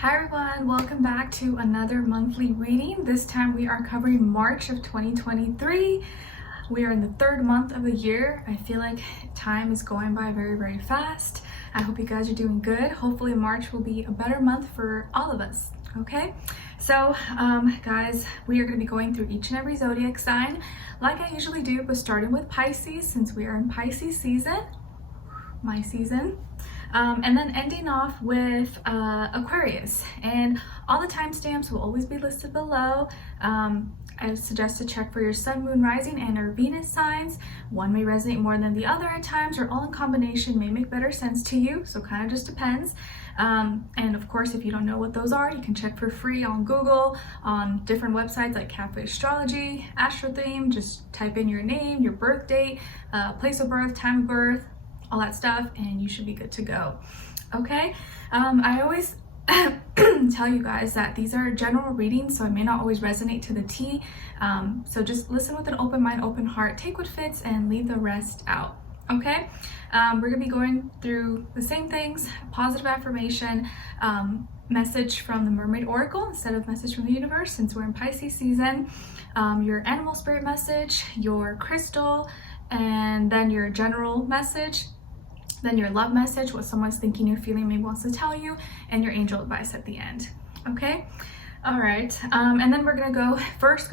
Hi everyone, welcome back to another monthly reading. This time we are covering March of 2023. We are in the third month of the year. I feel like time is going by very, very fast. I hope you guys are doing good. Hopefully March will be a better month for all of us, okay? So guys, we are going to be going through each and every zodiac sign like I usually do, but starting with Pisces since we are in Pisces season, my season. And then ending off with Aquarius, and all the timestamps will always be listed below. I suggest to check for your sun, moon, rising, and or Venus signs. One may resonate more than the other at times, or all in combination may make better sense to you, so kind of just depends. And of course, if you don't know what those are, you can check for free on Google, on different websites like Astrology, Astro Theme. Just type in your name, your birth date, place of birth, time of birth, all that stuff, and you should be good to go. Okay, I always tell you guys that these are general readings, so it may not always resonate to the T. So just listen with an open mind, open heart, take what fits and leave the rest out. Okay, we're gonna be going through the same things: positive affirmation, message from the Mermaid Oracle instead of message from the universe, since we're in Pisces season, your animal spirit message, your crystal, and then your general message, then your love message, what someone's thinking, you're feeling, maybe wants to tell you, and your angel advice at the end. Okay, all right, and then we're gonna go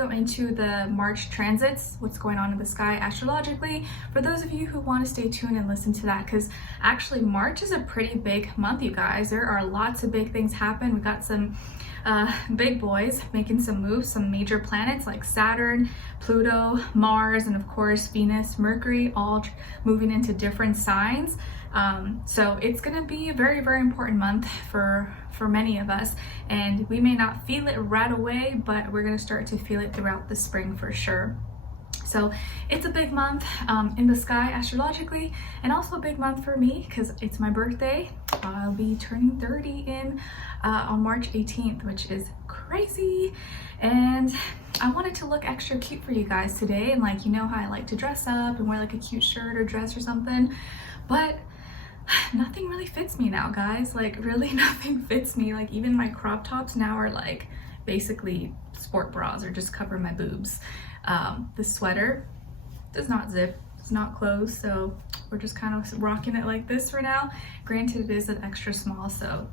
into the March transits, what's going on in the sky astrologically, for those of you who want to stay tuned and listen to that, because actually March is a pretty big month, you guys. There are lots of big things happen. We got some big boys making some moves, some major planets like Saturn, Pluto, Mars, and of course Venus, Mercury, all moving into different signs. So it's gonna be a very, very important month for many of us, and we may not feel it right away, but we're gonna start to feel it throughout the spring for sure. So it's a big month in the sky astrologically, and also a big month for me because it's my birthday. I'll be turning 30 on March 18th, which is crazy. And I wanted to look extra cute for you guys today, and like, you know how I like to dress up and wear like a cute shirt or dress or something, but nothing really fits me now, guys. Like really nothing fits me. Like even my crop tops now are like basically sport bras or just cover my boobs. The sweater does not zip, it's not close, so we're just kind of rocking it like this for now. Granted, it is an extra small, so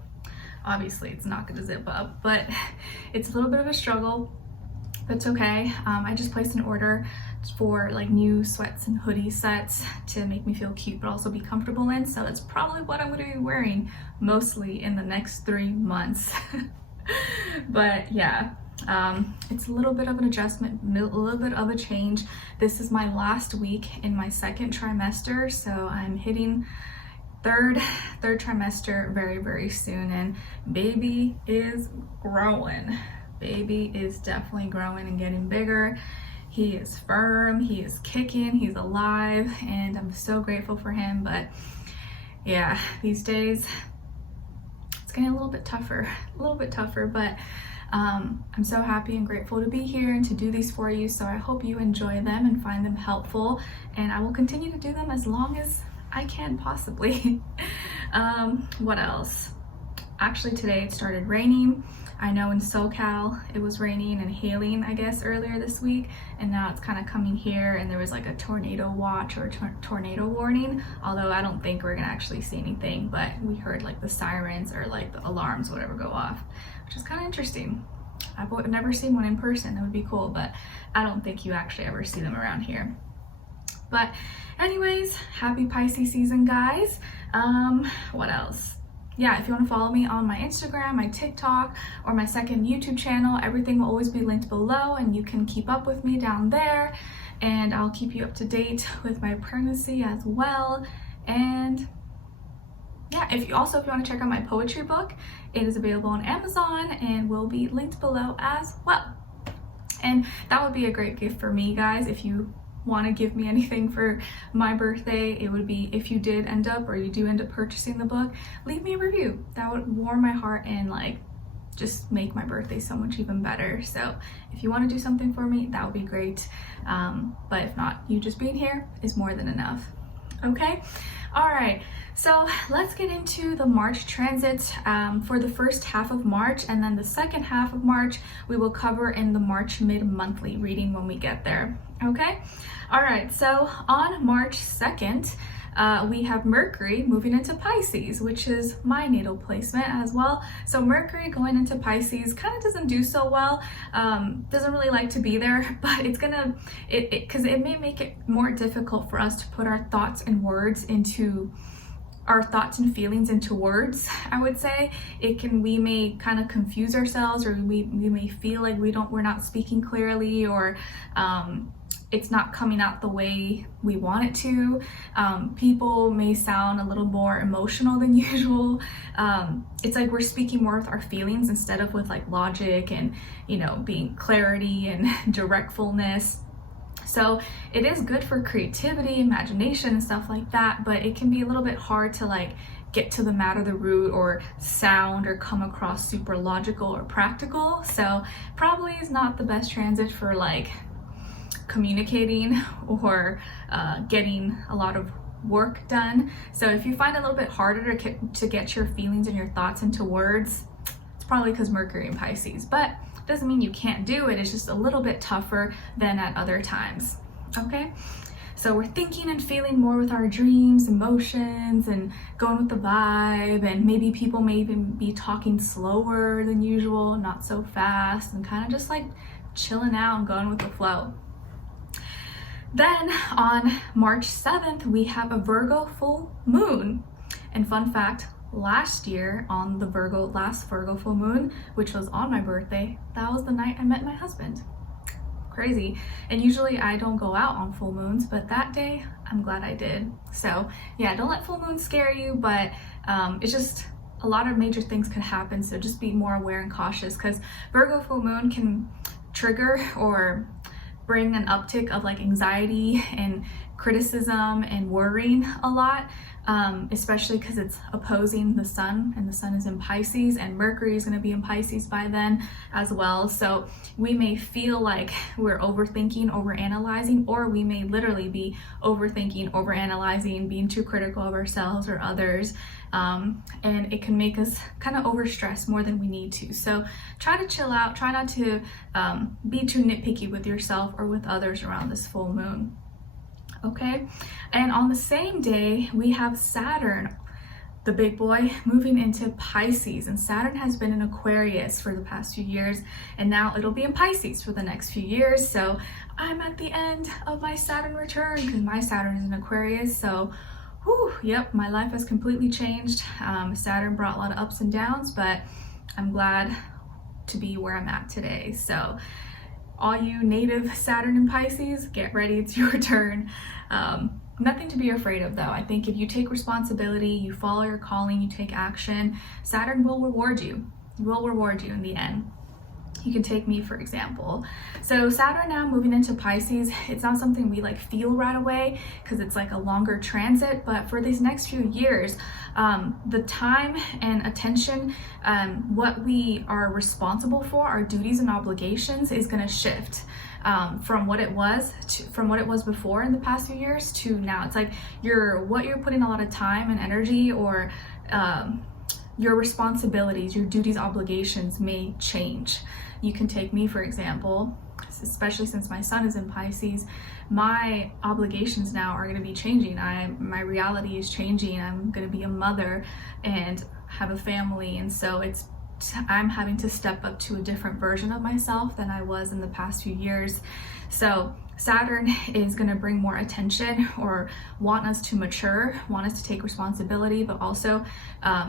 obviously it's not going to zip up, but it's a little bit of a struggle. That's okay. I just placed an order for like new sweats and hoodie sets to make me feel cute but also be comfortable in, so that's probably what I'm going to be wearing mostly in the next 3 months. But yeah, it's a little bit of an adjustment, a little bit of a change. This is my last week in my second trimester, so I'm hitting third trimester very, very soon, and baby is growing. Baby is definitely growing and getting bigger. He is firm, he is kicking, he's alive, and I'm so grateful for him. But yeah, these days it's getting a little bit tougher, but I'm so happy and grateful to be here and to do these for you. So I hope you enjoy them and find them helpful, and I will continue to do them as long as I can possibly. What else? Actually, today it started raining. I know in SoCal it was raining and hailing, I guess, earlier this week, and now it's kind of coming here, and there was like a tornado watch or tornado warning, although I don't think we're gonna actually see anything, but we heard like the sirens or like the alarms, whatever, go off, which is kind of interesting. I've never seen one in person. That would be cool, but I don't think you actually ever see them around here. But anyways, happy Pisces season, guys. What else? Yeah, if you want to follow me on my Instagram, my TikTok, or my second YouTube channel, everything will always be linked below, and you can keep up with me down there, and I'll keep you up to date with my pregnancy as well. And yeah, if you want to check out my poetry book, it is available on Amazon and will be linked below as well. And that would be a great gift for me, guys. If you want to give me anything for my birthday, it would be, if you did end up, or you do end up purchasing the book, leave me a review. That would warm my heart and like just make my birthday so much even better. So if you want to do something for me, that would be great. But if not, you just being here is more than enough. Okay, All right, so let's get into the March transits for the first half of March, and then the second half of March we will cover in the March mid-monthly reading when we get there, okay? All right, so on March 2nd, we have Mercury moving into Pisces, which is my natal placement as well. So Mercury going into Pisces kind of doesn't do so well, doesn't really like to be there, but it's gonna, because it may make it more difficult for us to put our thoughts and feelings into words. I would say we may kind of confuse ourselves, or we may feel like we're not speaking clearly, or it's not coming out the way we want it to. People may sound a little more emotional than usual. It's like we're speaking more with our feelings instead of with like logic and, you know, being clarity and directfulness. So it is good for creativity, imagination, and stuff like that, but it can be a little bit hard to like get to the matter, the root, or sound or come across super logical or practical. So probably is not the best transit for like communicating or getting a lot of work done. So if you find it a little bit harder to get your feelings and your thoughts into words, it's probably because Mercury in Pisces, but doesn't mean you can't do it. It's just a little bit tougher than at other times, okay? So we're thinking and feeling more with our dreams, emotions, and going with the vibe, and maybe people may even be talking slower than usual, not so fast, and kind of just like chilling out and going with the flow. Then on March 7th, we have a Virgo full moon. And fun fact, last year on the last Virgo full moon, which was on my birthday, that was the night I met my husband. Crazy. And usually I don't go out on full moons, but that day I'm glad I did. So yeah, don't let full moons scare you, but it's just a lot of major things could happen. So just be more aware and cautious, because Virgo full moon can trigger or bring an uptick of like anxiety and criticism and worrying a lot, especially because it's opposing the sun, and the sun is in Pisces, and Mercury is going to be in Pisces by then as well. So we may feel like we're overthinking, overanalyzing, or we may literally be overthinking, overanalyzing, being too critical of ourselves or others, and it can make us kind of overstress more than we need to. So try to chill out, try not to be too nitpicky with yourself or with others around this full moon. Okay, and on the same day we have Saturn, the big boy, moving into Pisces, and Saturn has been in Aquarius for the past few years, and now it'll be in Pisces for the next few years. So I'm at the end of my Saturn return, because my Saturn is in Aquarius. So yep, my life has completely changed. Saturn brought a lot of ups and downs, but I'm glad to be where I'm at today. So all you native Saturn and Pisces, get ready, it's your turn. Nothing to be afraid of though. I think if you take responsibility, you follow your calling, you take action, Saturn will reward you. Will reward you in the end. You can take me for example. So Saturn now moving into Pisces, it's not something we like feel right away because it's like a longer transit, but for these next few years, the time and attention, what we are responsible for, our duties and obligations, is going to shift from what it was before in the past few years to now. It's like what you're putting a lot of time and energy, or your responsibilities, your duties, obligations may change. You can take me for example, especially since my sun is in Pisces, my obligations now are going to be changing. My reality is changing. I'm going to be a mother and have a family, and so I'm having to step up to a different version of myself than I was in the past few years. So Saturn is going to bring more attention, or want us to mature, want us to take responsibility, but also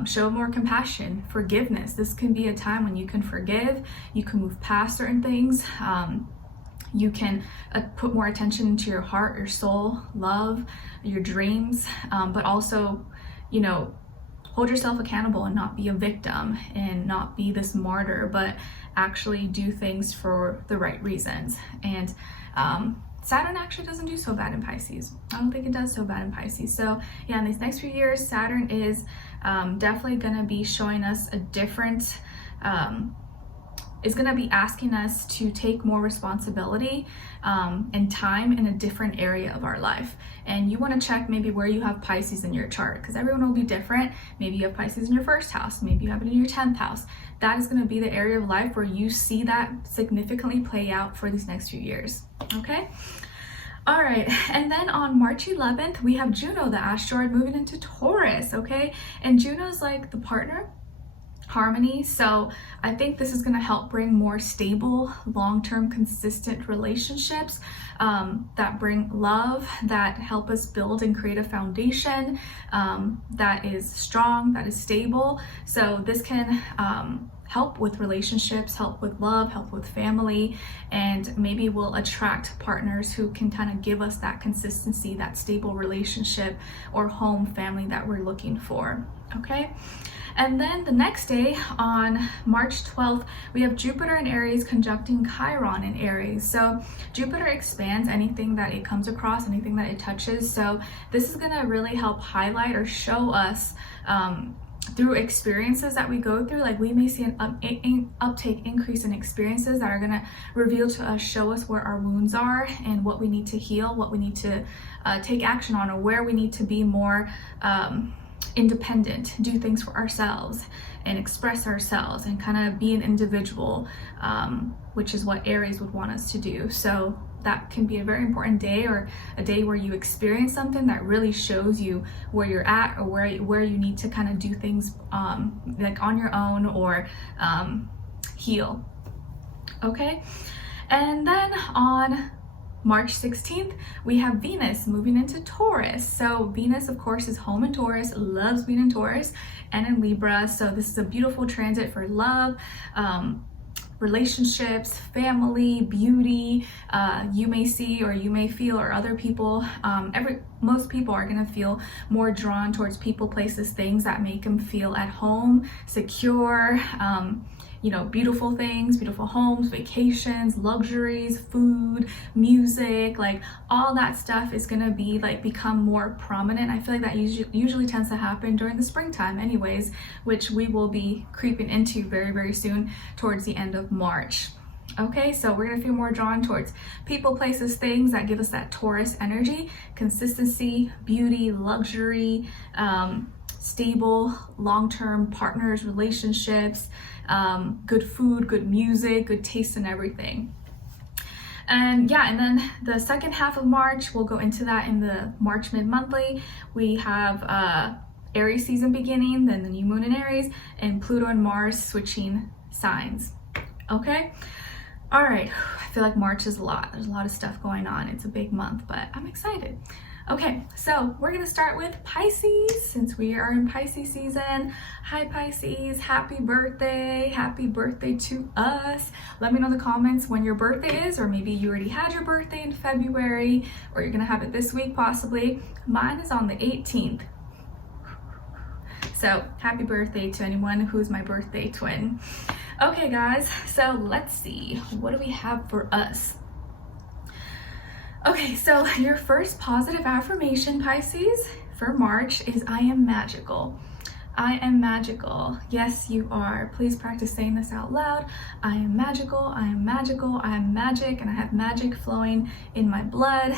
show more compassion, forgiveness. This can be a time when you can forgive, you can move past certain things, you can put more attention into your heart, your soul, love, your dreams, but also, you know, hold yourself accountable and not be a victim and not be this martyr, but actually do things for the right reasons. And Saturn actually doesn't do so bad in Pisces. I don't think it does so bad in Pisces. So yeah, in these next few years, Saturn is definitely going to be showing us a different is going to be asking us to take more responsibility and time in a different area of our life. And you want to check maybe where you have Pisces in your chart, because everyone will be different. Maybe you have Pisces in your first house, maybe you have it in your 10th house. That is going to be the area of life where you see that significantly play out for these next few years. Okay. All right, and then on March 11th, we have Juno, the asteroid, moving into Taurus, okay? And Juno's like the partner, harmony. So I think this is going to help bring more stable, long-term, consistent relationships that bring love, that help us build and create a foundation that is strong, that is stable. So this can help with relationships, help with love, help with family, and maybe we'll attract partners who can kind of give us that consistency, that stable relationship or home, family that we're looking for, okay? And then the next day, on March 12th, we have Jupiter in Aries conjuncting Chiron in Aries. So Jupiter expands anything that it comes across, anything that it touches. So this is gonna really help highlight or show us through experiences that we go through. Like we may see an uptake, increase in experiences that are gonna reveal to us, show us where our wounds are and what we need to heal, what we need to take action on, or where we need to be more independent, do things for ourselves and express ourselves and kind of be an individual, which is what Aries would want us to do. So that can be a very important day, or a day where you experience something that really shows you where you're at, or where you need to kind of do things like on your own, or heal. Okay, and then on March 16th, we have Venus moving into Taurus. So Venus, of course, is home in Taurus, loves being in Taurus and in Libra. So this is a beautiful transit for love, relationships, family, beauty. You may see, or you may feel, or other people, most people are gonna feel more drawn towards people, places, things that make them feel at home, secure, you know, beautiful things, beautiful homes, vacations, luxuries, food, music, like all that stuff is gonna be like become more prominent. I feel like that usually tends to happen during the springtime anyways, which we will be creeping into very, very soon towards the end of March. Okay, so we're gonna feel more drawn towards people, places, things that give us that Taurus energy, consistency, beauty, luxury, stable, long-term partners, relationships, good food, good music, good taste in everything. And yeah, and then the second half of March, we'll go into that in the March mid-monthly. We have Aries season beginning, then the new moon in Aries, and Pluto and Mars switching signs. Okay? All right, I feel like March is a lot. There's a lot of stuff going on. It's a big month, but I'm excited. Okay, so we're gonna start with Pisces, since we are in Pisces season. Hi Pisces, happy birthday to us. Let me know in the comments when your birthday is, or maybe you already had your birthday in February, or you're gonna have it this week possibly. Mine is on the 18th. So happy birthday to anyone who's my birthday twin. Okay guys, so let's see, what do we have for us? Okay, so your first positive affirmation, Pisces, for March is I am magical. I am magical. Yes, you are. Please practice saying this out loud. I am magical, I am magical, I am magic, and I have magic flowing in my blood,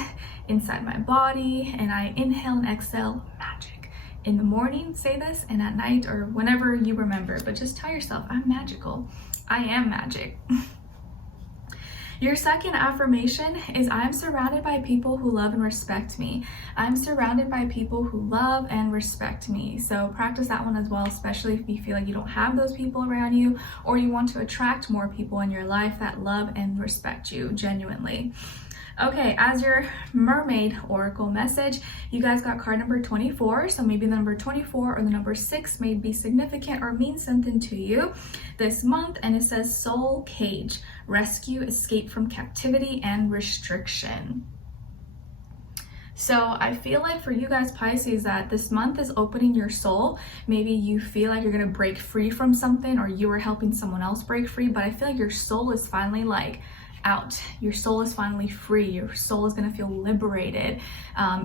inside my body, and I inhale and exhale magic. In the morning, say this, and at night, or whenever you remember, but just tell yourself, I'm magical. I am magic. Your second affirmation is I'm surrounded by people who love and respect me. I'm surrounded by people who love and respect me. So practice that one as well, especially if you feel like you don't have those people around you, or you want to attract more people in your life that love and respect you genuinely. Okay, as your mermaid oracle message, you guys got card number 24. So maybe the number 24 or the number 6 may be significant or mean something to you this month. And it says soul cage, rescue, escape from captivity and restriction. So I feel like for you guys Pisces that this month is opening your soul. Maybe you feel like you're gonna break free from something, or you are helping someone else break free, but I feel like your soul is finally like out. Your soul is finally free. Your soul is going to feel liberated.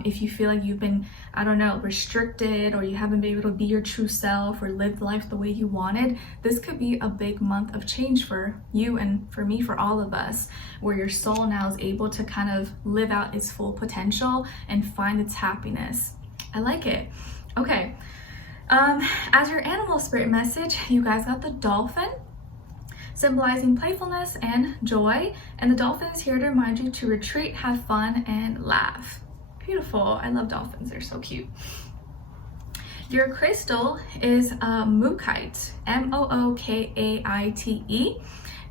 If you feel like you've been, I don't know, restricted, or you haven't been able to be your true self or live life the way you wanted, this could be a big month of change for you and for me, for all of us, where your soul now is able to kind of live out its full potential and find its happiness. I like it. Okay. As your animal spirit message, you guys got the dolphin, symbolizing playfulness and joy. And the dolphin is here to remind you to retreat, have fun, and laugh. Beautiful. I love dolphins. They're so cute. Your crystal is Mookite, M-O-O-K-A-I-T-E.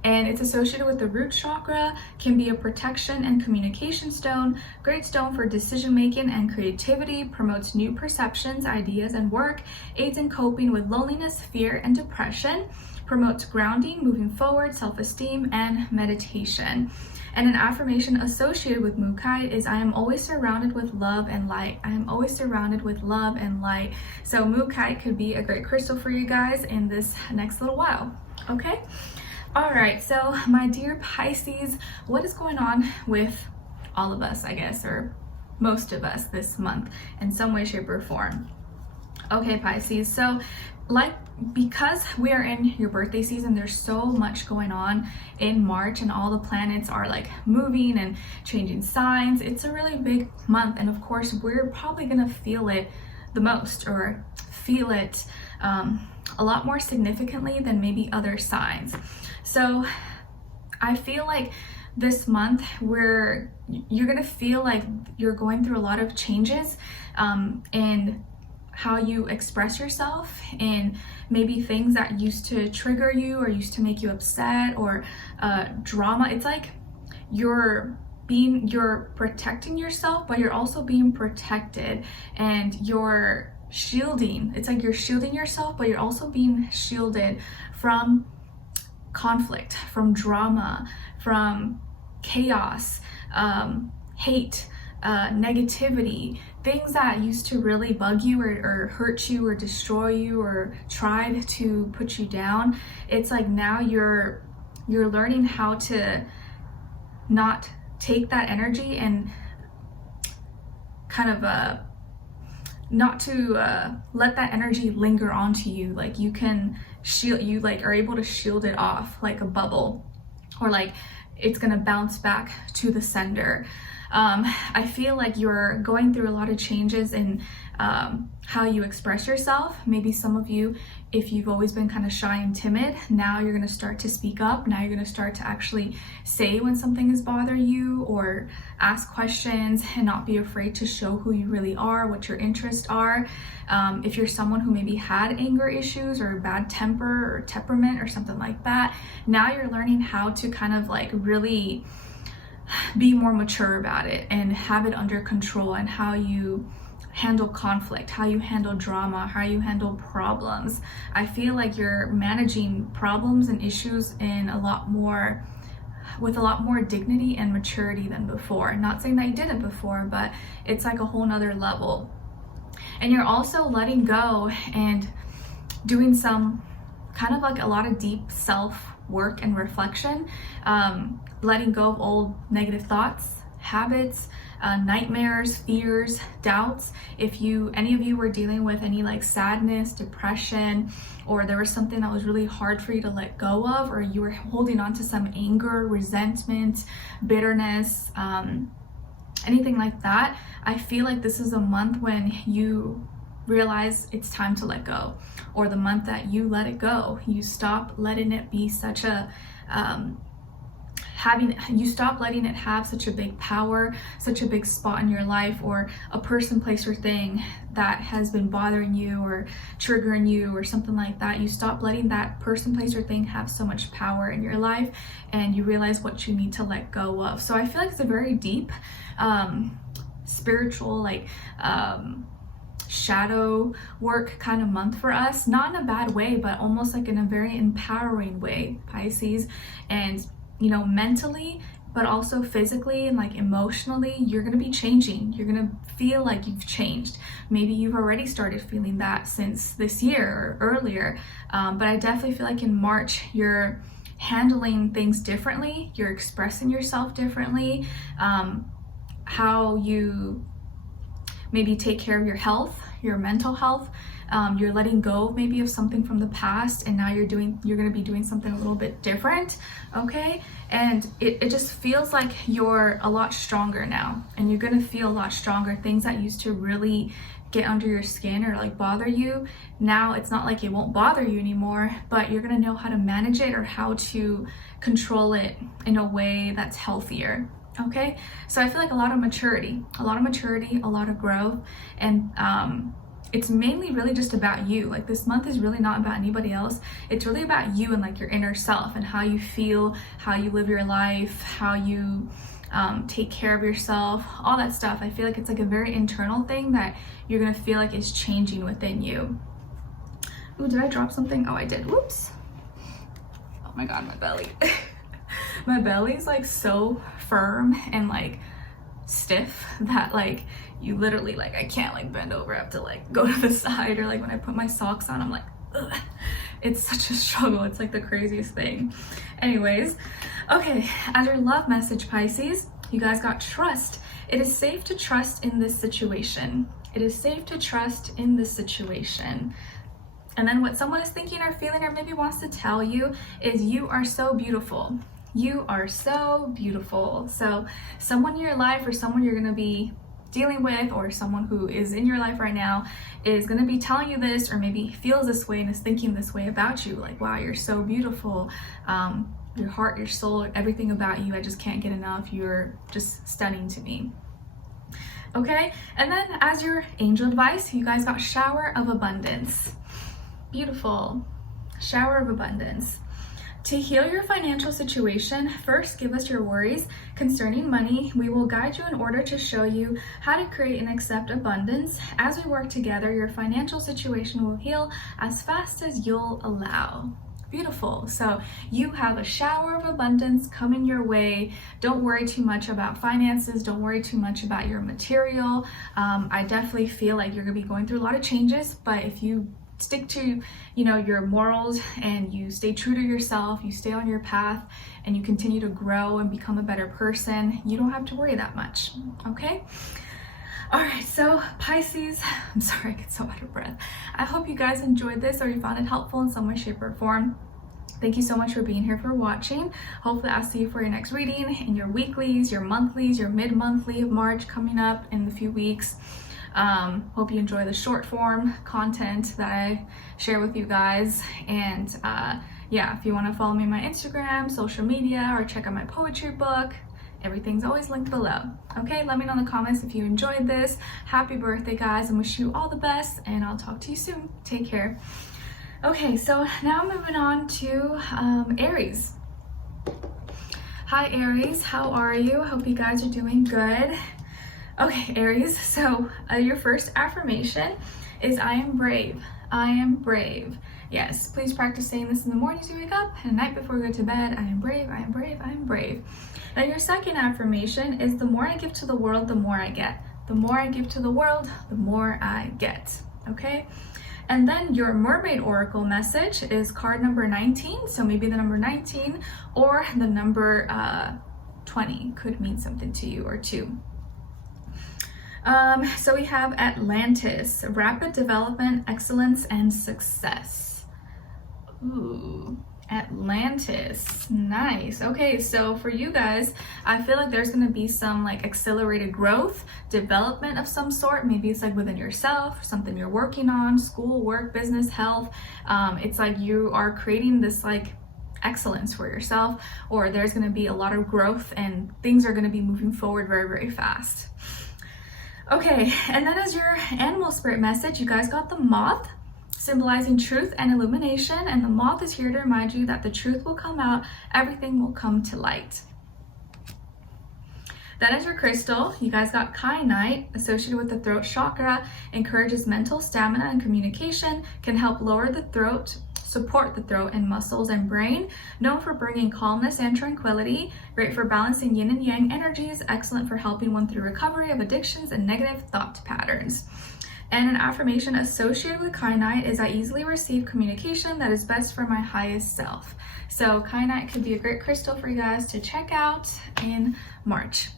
And it's associated with the root chakra, can be a protection and communication stone, great stone for decision making and creativity, promotes new perceptions, ideas, and work, aids in coping with loneliness, fear, and depression, promotes grounding, moving forward, self-esteem, and meditation. And an affirmation associated with Mookite is, I am always surrounded with love and light. I am always surrounded with love and light. So Mookite could be a great crystal for you guys in this next little while. Okay? All right, so my dear Pisces, what is going on with all of us, I guess, or most of us this month in some way, shape, or form? Okay, Pisces, so because we are in your birthday season, there's so much going on in March, and all the planets are like moving and changing signs. It's a really big month, and of course, we're probably gonna feel it the most, or feel it a lot more significantly than maybe other signs. So I feel like this month you're gonna feel like you're going through a lot of changes in how you express yourself, and maybe things that used to trigger you or used to make you upset, or drama. It's like you're protecting yourself, but you're also being protected, and you're shielding. It's like you're shielding yourself, but you're also being shielded from conflict, from drama, from chaos, hate, negativity, things that used to really bug you or hurt you or destroy you or tried to put you down. It's like now you're learning how to not take that energy and kind of not to let that energy linger onto you. Like you can shield, you like are able to shield it off like a bubble, or like it's gonna bounce back to the sender. I feel like you're going through a lot of changes in how you express yourself. Maybe some of you, if you've always been kind of shy and timid, now you're going to start to speak up. Now you're going to start to actually say when something is bothering you, or ask questions and not be afraid to show who you really are, what your interests are. If you're someone who maybe had anger issues or bad temper or temperament or something like that, now you're learning how to kind of like really be more mature about it and have it under control, and how you handle conflict, how you handle drama, how you handle problems. I feel like you're managing problems and issues with a lot more dignity and maturity than before. Not saying that you didn't before, but it's like a whole nother level. And you're also letting go and doing some kind of like a lot of deep self work and reflection, letting go of old negative thoughts, habits, nightmares, fears, doubts. If any of you were dealing with any like sadness, depression, or there was something that was really hard for you to let go of, or you were holding on to some anger, resentment, bitterness, anything like that, I feel like this is a month when you realize it's time to let go, or the month that you let it go. You stop letting it be such a you stop letting it have such a big power, such a big spot in your life, or a person, place, or thing that has been bothering you or triggering you or something like that. You stop letting that person, place, or thing have so much power in your life, and you realize what you need to let go of. So I feel like it's a very deep spiritual, like shadow work kind of month for us, not in a bad way, but almost like in a very empowering way, Pisces. And you know, mentally, but also physically and like emotionally, you're gonna be changing. You're gonna feel like you've changed. Maybe you've already started feeling that since this year or earlier, but I definitely feel like in March you're handling things differently, you're expressing yourself differently, how you maybe take care of your health, your mental health. You're letting go maybe of something from the past, and now you're going to be doing something a little bit different, okay? And it just feels like you're a lot stronger now, and you're going to feel a lot stronger. Things that used to really get under your skin or like bother you, now it's not like it won't bother you anymore, but you're going to know how to manage it or how to control it in a way that's healthier. Okay, so I feel like a lot of maturity, a lot of growth, and it's mainly really just about you. Like this month is really not about anybody else. It's really about you and like your inner self and how you feel, how you live your life, how you take care of yourself, all that stuff. I feel like it's like a very internal thing that you're gonna feel like is changing within you. Ooh, did I drop something? Oh, I did. Whoops. Oh my God, my belly. My belly's like so firm and like stiff that like you literally like I can't like bend over. I have to like go to the side, or like when I put my socks on I'm like ugh. It's such a struggle. It's like the craziest thing. Anyways, okay, as your love message, Pisces, you guys got trust. It is safe to trust in this situation. It is safe to trust in this situation. And then what someone is thinking or feeling or maybe wants to tell you is you are so beautiful. You are so beautiful. So someone in your life, or someone you're going to be dealing with, or someone who is in your life right now is going to be telling you this, or maybe feels this way and is thinking this way about you. Like, wow, you're so beautiful. Your heart, your soul, everything about you, I just can't get enough. You're just stunning to me. Okay, and then as your angel advice, you guys got shower of abundance. Beautiful. Shower of abundance. To heal your financial situation, first give us your worries concerning money. We will guide you in order to show you how to create and accept abundance. As we work together, your financial situation will heal as fast as you'll allow. Beautiful. So you have a shower of abundance coming your way. Don't worry too much about finances. Don't worry too much about your material. I definitely feel like you're going to be going through a lot of changes, but if you stick to, you know, your morals and you stay true to yourself, you stay on your path, and you continue to grow and become a better person, you don't have to worry that much. Okay? All right, so Pisces, I'm sorry, I get so out of breath. I hope you guys enjoyed this or you found it helpful in some way, shape, or form. Thank you so much for being here, for watching. Hopefully I'll see you for your next reading in your weeklies, your monthlies, your mid-monthly of March coming up in a few weeks. Hope you enjoy the short form content that I share with you guys. And yeah, if you want to follow me on my Instagram, social media, or check out my poetry book, everything's always linked below. Okay, let me know in the comments if you enjoyed this. Happy birthday, guys, and wish you all the best, and I'll talk to you soon. Take care. Okay, so now moving on to Aries. Hi Aries, how are you? Hope you guys are doing good. Okay, Aries, so your first affirmation is I am brave. I am brave. Yes, please practice saying this in the morning as you wake up and at night before you go to bed. I am brave, I am brave, I am brave. Then your second affirmation is the more I give to the world, the more I get. The more I give to the world, the more I get. Okay? And then your mermaid oracle message is card number 19. So maybe the number 19 or the number 20 could mean something to you, or 2. So we have Atlantis, rapid development, excellence, and success. Ooh, Atlantis, nice. Okay, so for you guys, I feel like there's going to be some like accelerated growth, development of some sort. Maybe it's like within yourself, something you're working on, school, work, business, health. It's like you are creating this like excellence for yourself, or there's going to be a lot of growth and things are going to be moving forward very, very fast. Okay, and then as your animal spirit message, you guys got the moth, symbolizing truth and illumination, and the moth is here to remind you that the truth will come out, everything will come to light. Then as your crystal, you guys got kyanite, associated with the throat chakra, encourages mental stamina and communication, can help lower the throat, support the throat and muscles and brain, known for bringing calmness and tranquility, great for balancing yin and yang energies, excellent for helping one through recovery of addictions and negative thought patterns. And an affirmation associated with kyanite is I easily receive communication that is best for my highest self. So kyanite could be a great crystal for you guys to check out in March.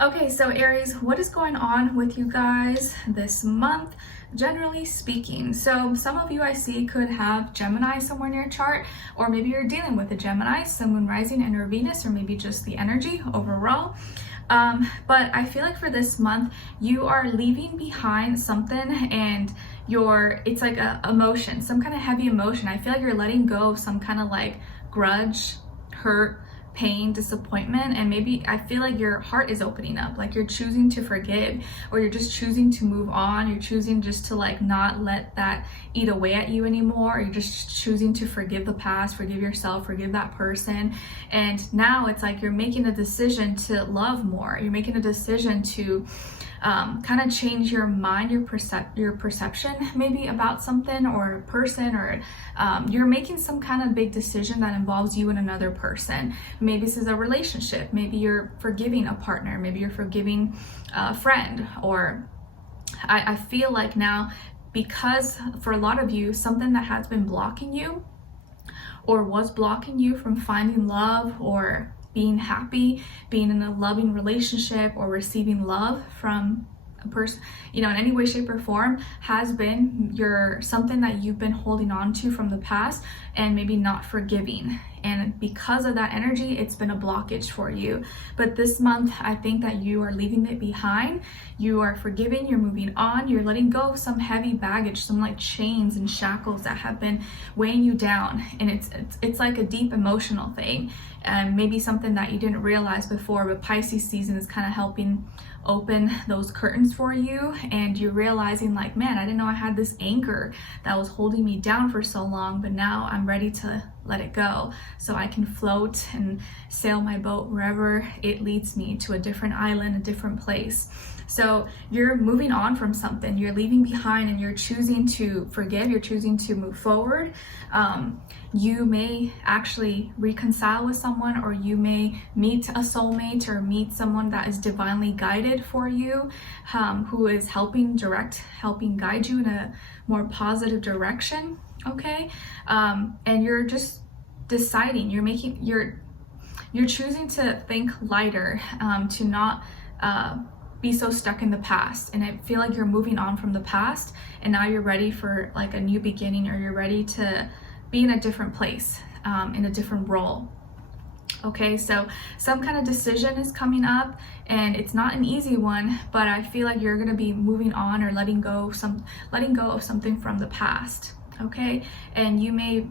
Okay, so Aries, what is going on with you guys this month, generally speaking? So some of you I see could have Gemini somewhere in your chart, or maybe you're dealing with a Gemini, Sun, Moon, Rising, and or Venus, or maybe just the energy overall. But I feel like for this month, you are leaving behind something, and it's like a emotion, some kind of heavy emotion. I feel like you're letting go of some kind of like grudge, hurt, pain, disappointment, and maybe I feel like your heart is opening up, like you're choosing to forgive, or you're just choosing to move on. You're choosing just to like not let that eat away at you anymore. Or you're just choosing to forgive the past, forgive yourself, forgive that person. And now it's like you're making a decision to love more. You're making a decision to kind of change your mind, your perception maybe about something or a person, or you're making some kind of big decision that involves you and another person. Maybe this is a relationship, maybe you're forgiving a partner, maybe you're forgiving a friend, or I feel like now, because for a lot of you, something that has been blocking you or was blocking you from finding love or being happy, being in a loving relationship, or receiving love from a person, in any way, shape, or form, has been something that you've been holding on to from the past and maybe not forgiving. And because of that energy, it's been a blockage for you. But this month, I think that you are leaving it behind. You are forgiving, you're moving on, you're letting go of some heavy baggage, some like chains and shackles that have been weighing you down. And it's like a deep emotional thing. And maybe something that you didn't realize before, but Pisces season is kind of helping open those curtains for you, and you're realizing like, man, I didn't know I had this anchor that was holding me down for so long, but now I'm ready to let it go so I can float and sail my boat wherever it leads me, to a different island, a different place. So you're moving on from something, you're leaving behind, and you're choosing to forgive, you're choosing to move forward. You may actually reconcile with someone, or you may meet a soulmate, or meet someone that is divinely guided for you, who is helping guide you in a more positive direction. Okay, and you're just deciding, you're choosing to think lighter, to not be so stuck in the past. And I feel like you're moving on from the past, and now you're ready for like a new beginning, or you're ready to be in a different place, in a different role. Okay, so some kind of decision is coming up, and it's not an easy one, but I feel like you're going to be moving on, or letting go of something from the past. Okay, and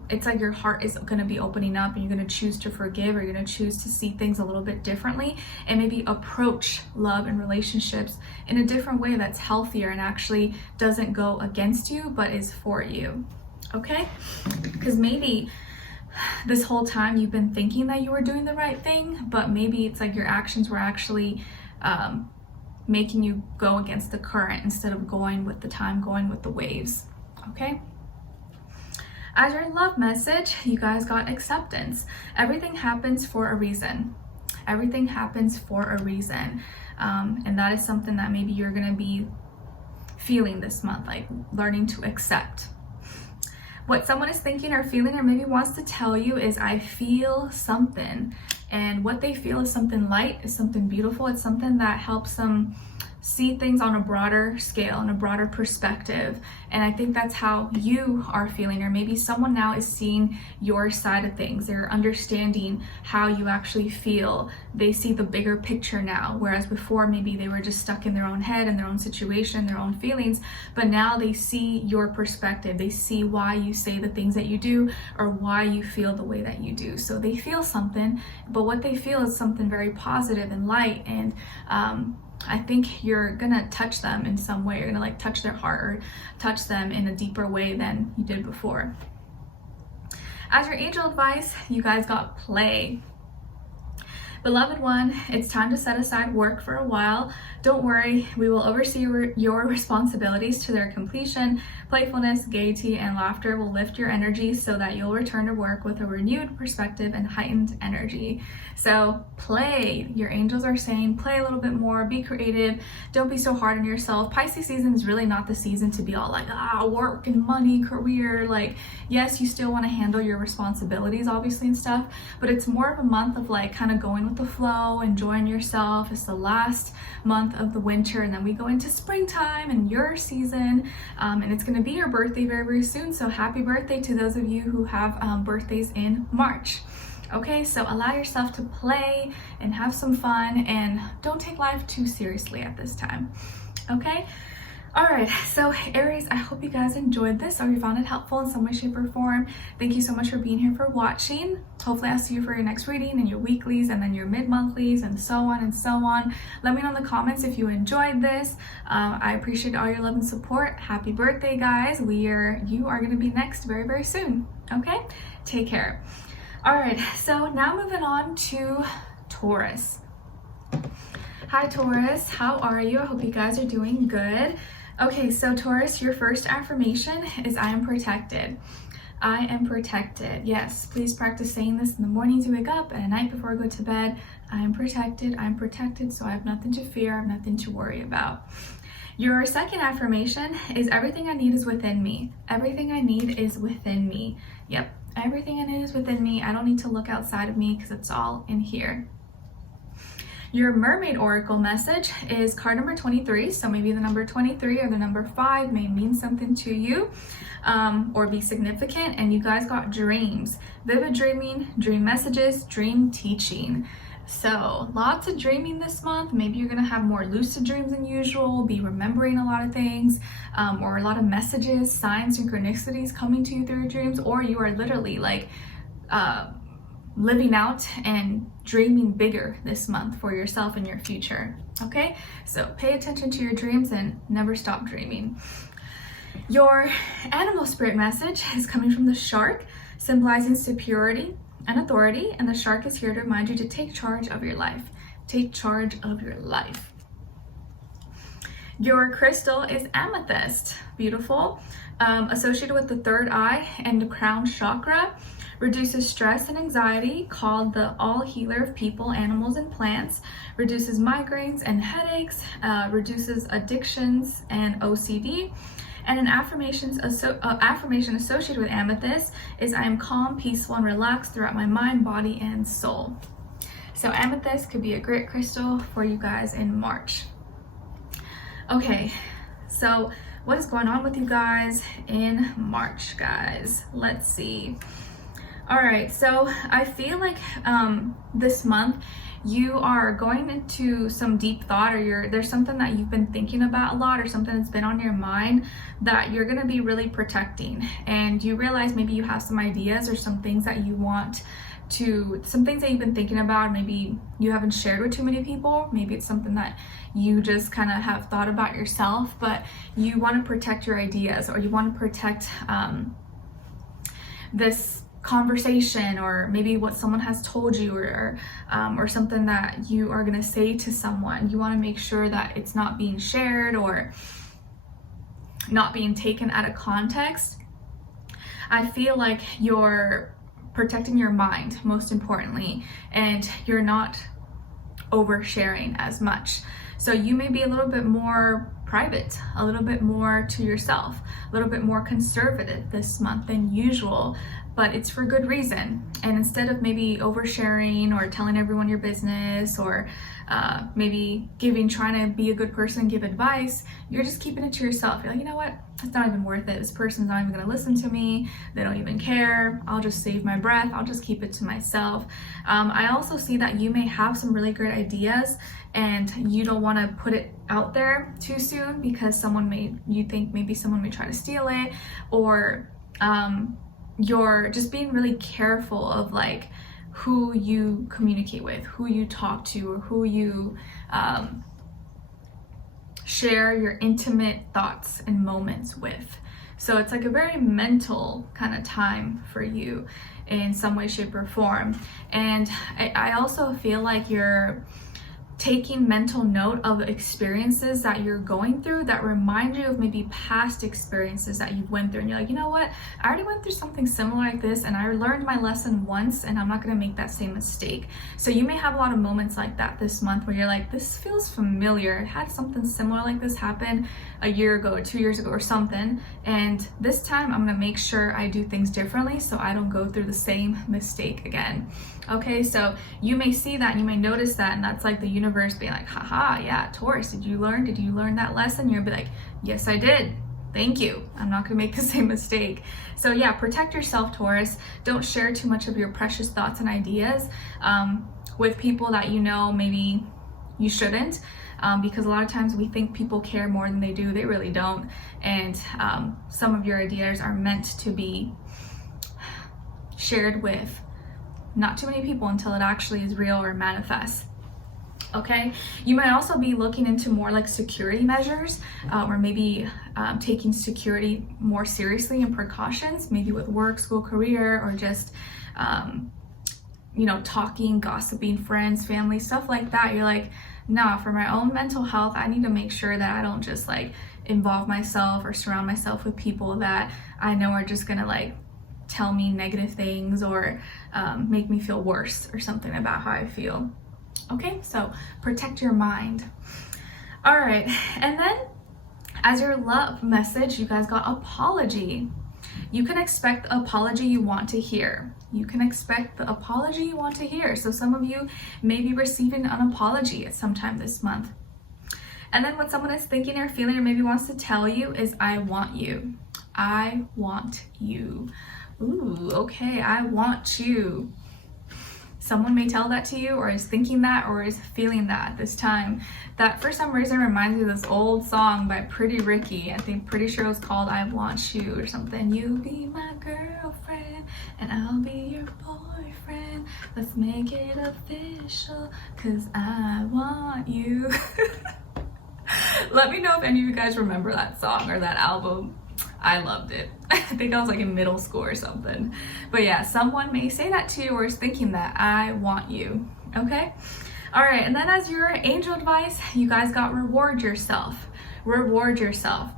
it's like your heart is going to be opening up, and you're going to choose to forgive, or you're going to choose to see things a little bit differently, and maybe approach love and relationships in a different way that's healthier and actually doesn't go against you, but is for you. Okay, because maybe this whole time you've been thinking that you were doing the right thing, but maybe it's like your actions were actually making you go against the current instead of going with the time, going with the waves. Okay, as your love message, you guys got acceptance. Everything happens for a reason. Everything happens for a reason, and that is something that maybe you're going to be feeling this month, like learning to accept. What someone is thinking or feeling, or maybe wants to tell you, is I feel something. And what they feel is something light, is something beautiful. It's something that helps them see things on a broader scale, on a broader perspective. And I think that's how you are feeling, or maybe someone now is seeing your side of things. They're understanding how you actually feel. They see the bigger picture now, whereas before maybe they were just stuck in their own head, in their own situation, their own feelings. But now they see your perspective. They see why you say the things that you do, or why you feel the way that you do. So they feel something, but what they feel is something very positive and light. And I think you're gonna touch them in some way. You're gonna like touch their heart, or touch them in a deeper way than you did before. As your angel advice, you guys got play. Beloved one, it's time to set aside work for a while. Don't worry, we will oversee your responsibilities to their completion. Playfulness, gaiety, and laughter will lift your energy so that you'll return to work with a renewed perspective and heightened energy. So play. Your angels are saying play a little bit more, be creative, don't be so hard on yourself. Pisces season is really not the season to be all like, work and money, career. Like, yes, you still want to handle your responsibilities, obviously, and stuff, but it's more of a month of like kind of going with the flow, enjoying yourself. It's the last month of the winter, and then we go into springtime and your season, and it's going to be your birthday very, very soon. So happy birthday to those of you who have birthdays in March. Okay, so allow yourself to play and have some fun, and don't take life too seriously at this time. Okay. All right, so Aries, I hope you guys enjoyed this or you found it helpful in some way, shape, or form. Thank you so much for being here, for watching. Hopefully I'll see you for your next reading and your weeklies and then your mid-monthlies and so on and so on. Let me know in the comments if you enjoyed this. I appreciate all your love and support. Happy birthday, guys. You are going to be next very, very soon. Okay, take care. All right, so now moving on to Taurus. Hi, Taurus. How are you? I hope you guys are doing good. Okay, so Taurus, your first affirmation is I am protected. I am protected. Yes, please practice saying this in the mornings you wake up and at night before you go to bed. I am protected. I'm protected, so I have nothing to fear. I have nothing to worry about. Your second affirmation is everything I need is within me. Everything I need is within me. Yep, everything I need is within me. I don't need to look outside of me because it's all in here. Your Mermaid Oracle message is card number 23. So maybe the number 23 or the number 5 may mean something to you or be significant. And you guys got dreams, vivid dreaming, dream messages, dream teaching. So lots of dreaming this month. Maybe you're going to have more lucid dreams than usual, be remembering a lot of things, or a lot of messages, signs, synchronicities coming to you through your dreams, or you are literally like living out and dreaming bigger this month for yourself and your future. Okay, so pay attention to your dreams and never stop dreaming. Your animal spirit message is coming from the shark, symbolizing superiority and authority, and the shark is here to remind you to take charge of your life. Take charge of your life. Your crystal is amethyst. Beautiful. Associated with the third eye and the crown chakra. Reduces stress and anxiety, called the all healer of people, animals, and plants. Reduces migraines and headaches. Reduces addictions and OCD. And an affirmation associated with amethyst is I am calm, peaceful, and relaxed throughout my mind, body, and soul. So amethyst could be a great crystal for you guys in March. Okay, so what is going on with you guys in March, guys? Let's see. All right, so I feel like this month you are going into some deep thought, or there's something that you've been thinking about a lot, or something that's been on your mind that you're going to be really protecting. And you realize maybe you have some ideas or some things that you want to, some things that you've been thinking about, maybe you haven't shared with too many people. Maybe it's something that you just kind of have thought about yourself, but you want to protect your ideas, or you want to protect this conversation, or maybe what someone has told you, or something that you are going to say to someone. You want to make sure that it's not being shared or not being taken out of context. I feel like you're protecting your mind, most importantly, and you're not oversharing as much. So you may be a little bit more private, a little bit more to yourself, a little bit more conservative this month than usual, but it's for good reason. And instead of maybe oversharing or telling everyone your business, or maybe trying to be a good person and give advice, you're just keeping it to yourself. You're like, you know what? It's not even worth it. This person's not even going to listen to me. They don't even care. I'll just save my breath. I'll just keep it to myself. I also see that you may have some really great ideas and you don't want to put it out there too soon because you think maybe someone may try to steal it, or you're just being really careful of like who you communicate with, who you talk to, or who you share your intimate thoughts and moments with. So it's like a very mental kind of time for you in some way, shape, or form. And I also feel like you're taking mental note of experiences that you're going through that remind you of maybe past experiences that you went through, and you're like, you know what, I already went through something similar like this, and I learned my lesson once, and I'm not going to make that same mistake. So you may have a lot of moments like that this month where you're like, this feels familiar. I had something similar like this happen a year ago or 2 years ago or something, and this time I'm going to make sure I do things differently so I don't go through the same mistake again. Okay, so you may see that, and you may notice that, and that's like the universe being like, haha, yeah, Taurus, did you learn that lesson? You'll be like, yes, I did. Thank you. I'm not gonna make the same mistake. So yeah, protect yourself, Taurus. Don't share too much of your precious thoughts and ideas with people that you know maybe you shouldn't, because a lot of times we think people care more than they do. They really don't. And some of your ideas are meant to be shared with not too many people until it actually is real or manifests. Okay, you might also be looking into more like security measures, or maybe taking security more seriously and precautions, maybe with work, school, career, or just you know, talking, gossiping, friends, family, stuff like that. You're like, nah, for my own mental health, I need to make sure that I don't just like involve myself or surround myself with people that I know are just gonna like tell me negative things or make me feel worse or something about how I feel. Okay, so protect your mind. All right, and then as your love message, you guys got apology. You can expect the apology you want to hear. You can expect the apology you want to hear. So some of you may be receiving an apology at some time this month. And then what someone is thinking or feeling or maybe wants to tell you is, I want you. I want you. Ooh, okay, I want you. Someone may tell that to you, or is thinking that, or is feeling that this time. That for some reason reminds me of this old song by Pretty Ricky. I think pretty sure it was called I Want You or something. You be my girlfriend and I'll be your boyfriend. Let's make it official, 'cause I want you. Let me know if any of you guys remember that song or that album. I loved it. I think I was like in middle school or something. But yeah, someone may say that to you or is thinking that, I want you. Okay? All right, and then as your angel advice, you guys got reward yourself. Reward yourself.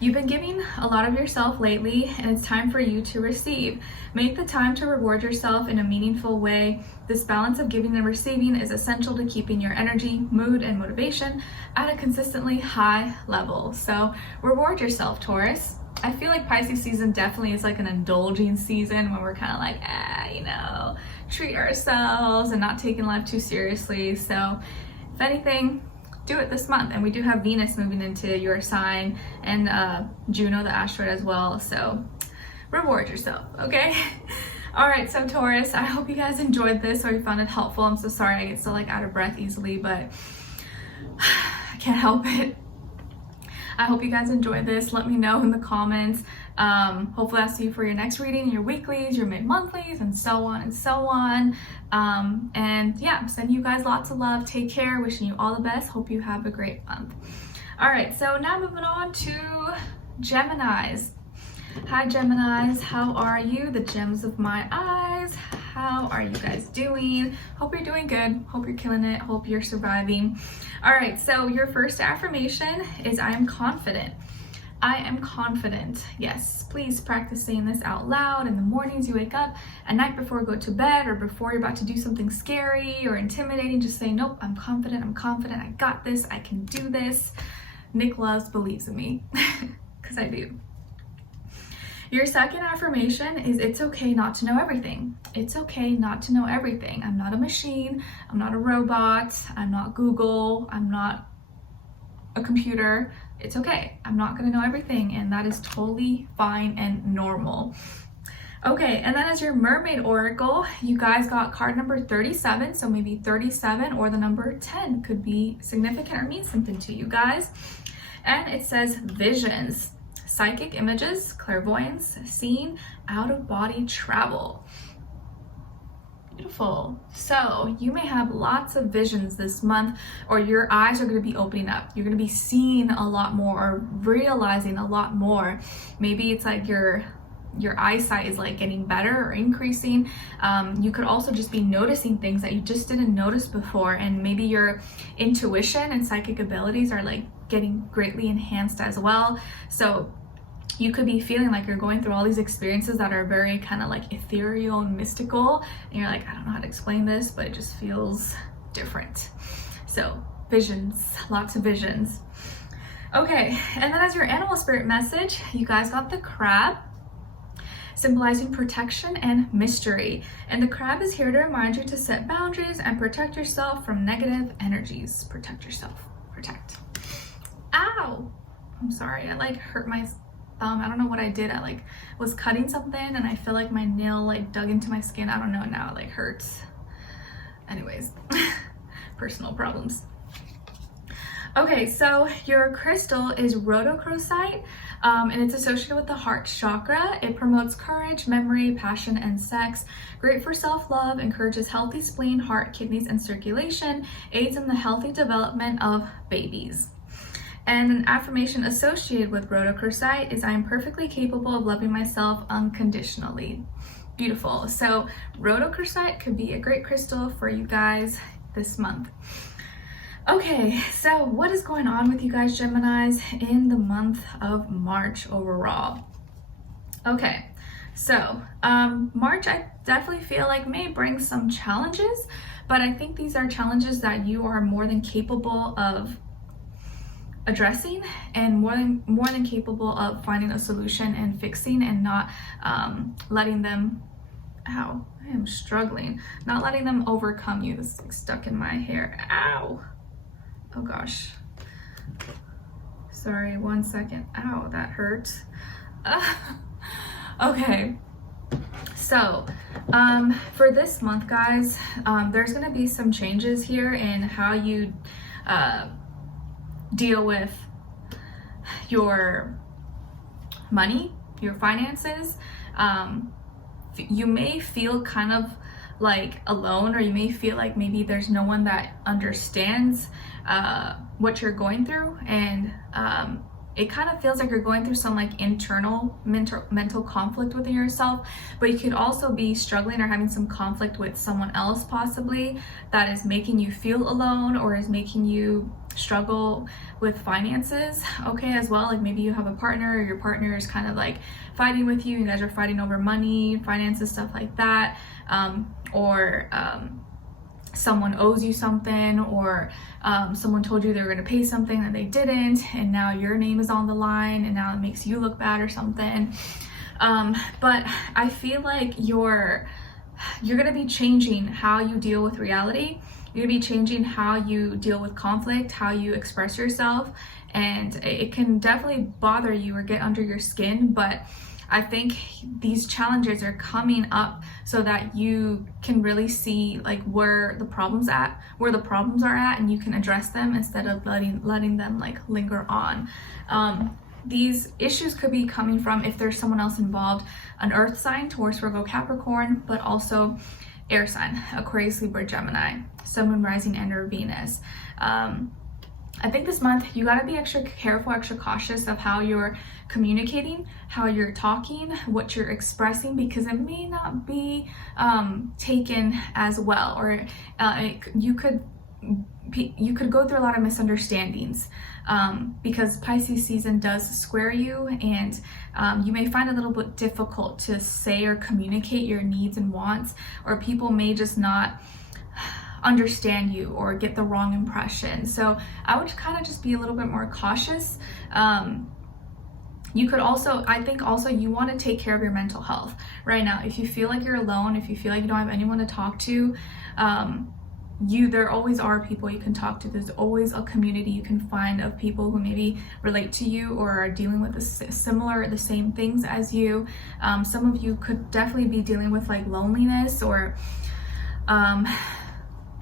You've been giving a lot of yourself lately, and it's time for you to receive. Make the time to reward yourself in a meaningful way. This balance of giving and receiving is essential to keeping your energy, mood, and motivation at a consistently high level. So reward yourself, Taurus. I feel like Pisces season definitely is like an indulging season when we're kind of like, you know, treat ourselves and not taking life too seriously. So if anything, do it this month. And we do have Venus moving into your sign, and Juno, the asteroid, as well. So reward yourself, okay? All right, so Taurus, I hope you guys enjoyed this or you found it helpful. I'm so sorry I get so like out of breath easily, but I can't help it. I hope you guys enjoyed this. Let me know in the comments. Hopefully I'll see you for your next reading, your weeklies, your mid-monthlies, and so on and so on. And yeah, I'm sending you guys lots of love. Take care. Wishing you all the best. Hope you have a great month. All right, so now moving on to Geminis. Hi Geminis, how are you? The gems of my eyes. How are you guys doing? Hope you're doing good. Hope you're killing it. Hope you're surviving. All right, so your first affirmation is I am confident. I am confident. Yes, please practice saying this out loud in the mornings you wake up, at night before you go to bed, or before you're about to do something scary or intimidating. Just say, nope, I'm confident, I got this, I can do this. Nicloves believes in me, because I do. Your second affirmation is it's okay not to know everything. It's okay not to know everything. I'm not a machine, I'm not a robot, I'm not Google, I'm not a computer. It's okay. I'm not gonna know everything, and that is totally fine and normal. Okay, and then as your mermaid oracle, you guys got card number 37, so maybe 37 or the number 10 could be significant or mean something to you guys. And it says visions, psychic images, clairvoyance, seeing, out-of-body travel. Beautiful. So you may have lots of visions this month, or your eyes are going to be opening up. You're going to be seeing a lot more or realizing a lot more. Maybe it's like you're your eyesight is like getting better or increasing. You could also just be noticing things that you just didn't notice before, and maybe your intuition and psychic abilities are like getting greatly enhanced as well. So you could be feeling like you're going through all these experiences that are very kind of like ethereal and mystical, and you're like, I don't know how to explain this, but it just feels different. So visions, lots of visions. Okay, and then as your animal spirit message, you guys got the crab, symbolizing protection and mystery. And the crab is here to remind you to set boundaries and protect yourself from negative energies. Protect yourself. Protect. Ow! I'm sorry, I like hurt my thumb. I don't know what I did. I like was cutting something and I feel like my nail like dug into my skin. I don't know, now it like hurts. Anyways, personal problems. Okay, so your crystal is rhodochrosite, and it's associated with the heart chakra. It promotes courage, memory, passion, and sex. Great for self-love, encourages healthy spleen, heart, kidneys, and circulation, aids in the healthy development of babies. And an affirmation associated with rhodochrosite is, I am perfectly capable of loving myself unconditionally. Beautiful. So rhodochrosite could be a great crystal for you guys this month. Okay, so what is going on with you guys, Geminis, in the month of March overall? Okay, so March, I definitely feel like may bring some challenges, but I think these are challenges that you are more than capable of addressing, and more than capable of finding a solution and fixing, and not letting them, ow, I am struggling, not letting them overcome you. This is like stuck in my hair. Ow. Oh gosh, sorry, 1 second. Ow, that hurts. Okay, so for this month, guys, there's gonna be some changes here in how you deal with your money, your finances. You may feel kind of like alone, or you may feel like maybe there's no one that understands what you're going through, and it kind of feels like you're going through some like internal mental conflict within yourself, but you could also be struggling or having some conflict with someone else possibly that is making you feel alone, or is making you struggle with finances, okay, as well. Like maybe you have a partner, or your partner is kind of like fighting with you guys are fighting over money, finances, stuff like that, or someone owes you something, or someone told you they were going to pay something that they didn't, and now your name is on the line, and now it makes you look bad or something. But I feel like you're going to be changing how you deal with reality. You're going to be changing how you deal with conflict, how you express yourself, and it can definitely bother you or get under your skin, but I think these challenges are coming up so that you can really see like where the problems are at, and you can address them instead of letting them like linger on. These issues could be coming from, if there's someone else involved, an earth sign, Taurus, Virgo, Capricorn, but also air sign, Aquarius, Libra, Gemini, Sun, Moon, Rising, and or Venus. I think this month you got to be extra careful, extra cautious of how you're communicating, how you're talking, what you're expressing, because it may not be taken as well, or you could go through a lot of misunderstandings, because Pisces season does square you, and you may find it a little bit difficult to say or communicate your needs and wants, or people may just not understand you or get the wrong impression. So I would kind of just be a little bit more cautious. You could also, I think also you want to take care of your mental health right now. If you feel like you're alone, if you feel like you don't have anyone to talk to, there always are people you can talk to. There's always a community you can find of people who maybe relate to you or are dealing with the same things as you. Some of you could definitely be dealing with like loneliness, or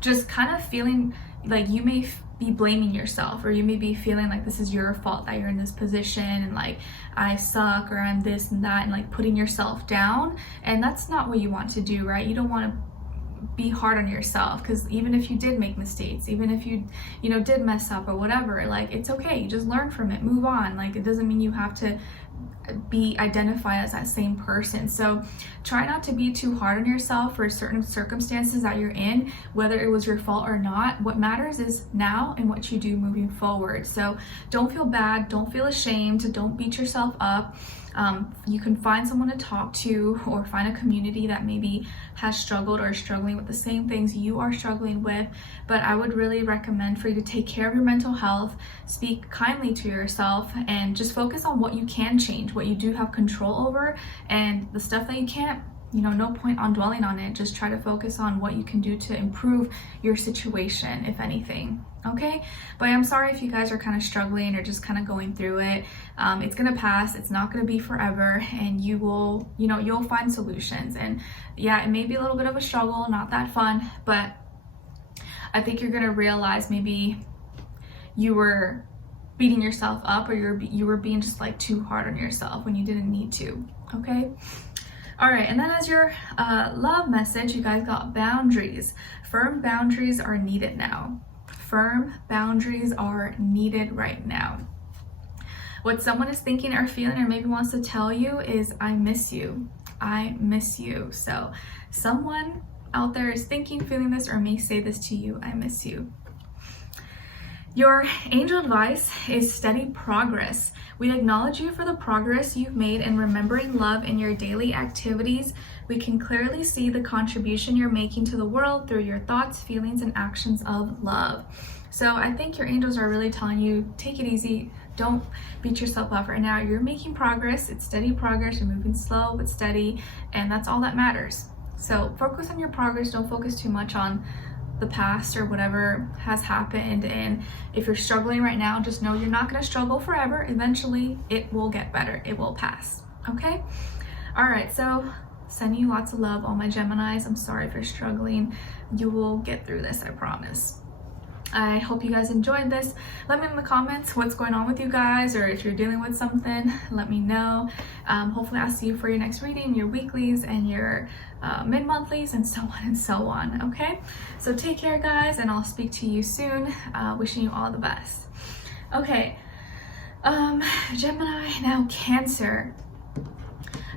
just kind of feeling like you may be blaming yourself, or you may be feeling like this is your fault that you're in this position, and like I suck, or I'm this and that, and like putting yourself down. And that's not what you want to do, right? You don't want to be hard on yourself, because even if you did make mistakes, even if you did mess up or whatever, like it's okay, you just learn from it, move on. Like it doesn't mean you have to identify as that same person. So try not to be too hard on yourself for certain circumstances that you're in, whether it was your fault or not. What matters is now and what you do moving forward. So don't feel bad, don't feel ashamed, don't beat yourself up. You can find someone to talk to, or find a community that maybe has struggled or is struggling with the same things you are struggling with. But I would really recommend for you to take care of your mental health, speak kindly to yourself, and just focus on what you can change, what you do have control over, and the stuff that you can't, no point on dwelling on it. Just try to focus on what you can do to improve your situation, if anything. Okay, but I'm sorry if you guys are kind of struggling or just kind of going through it. It's gonna pass. It's not gonna be forever, and you will, you'll find solutions. And yeah, it may be a little bit of a struggle, not that fun, but I think you're gonna realize maybe you were beating yourself up, or you were being just like too hard on yourself when you didn't need to. Okay. All right, and then as your love message, you guys got boundaries. Firm boundaries are needed now. Firm boundaries are needed right now. What someone is thinking or feeling or maybe wants to tell you is, I miss you. I miss you. So someone out there is thinking, feeling this, or may say this to you, I miss you. Your angel advice is steady progress. We acknowledge you for the progress you've made in remembering love in your daily activities. We can clearly see the contribution you're making to the world through your thoughts, feelings, and actions of love. So I think your angels are really telling you, take it easy. Don't beat yourself up right now. You're making progress. It's steady progress. You're moving slow but steady, and that's all that matters. So focus on your progress. Don't focus too much on the past or whatever has happened. And if you're struggling right now, just know you're not going to struggle forever. Eventually it will get better. It will pass. Okay. All right. So sending you lots of love, all my Geminis. I'm sorry if you're struggling. You will get through this, I promise. I hope you guys enjoyed this. Let me know in the comments what's going on with you guys, or if you're dealing with something, let me know. Hopefully I'll see you for your next reading, your weeklies and your mid-monthlies, and so on and so on. Okay, so take care guys, and I'll speak to you soon. Wishing you all the best. Okay, Gemini, now Cancer.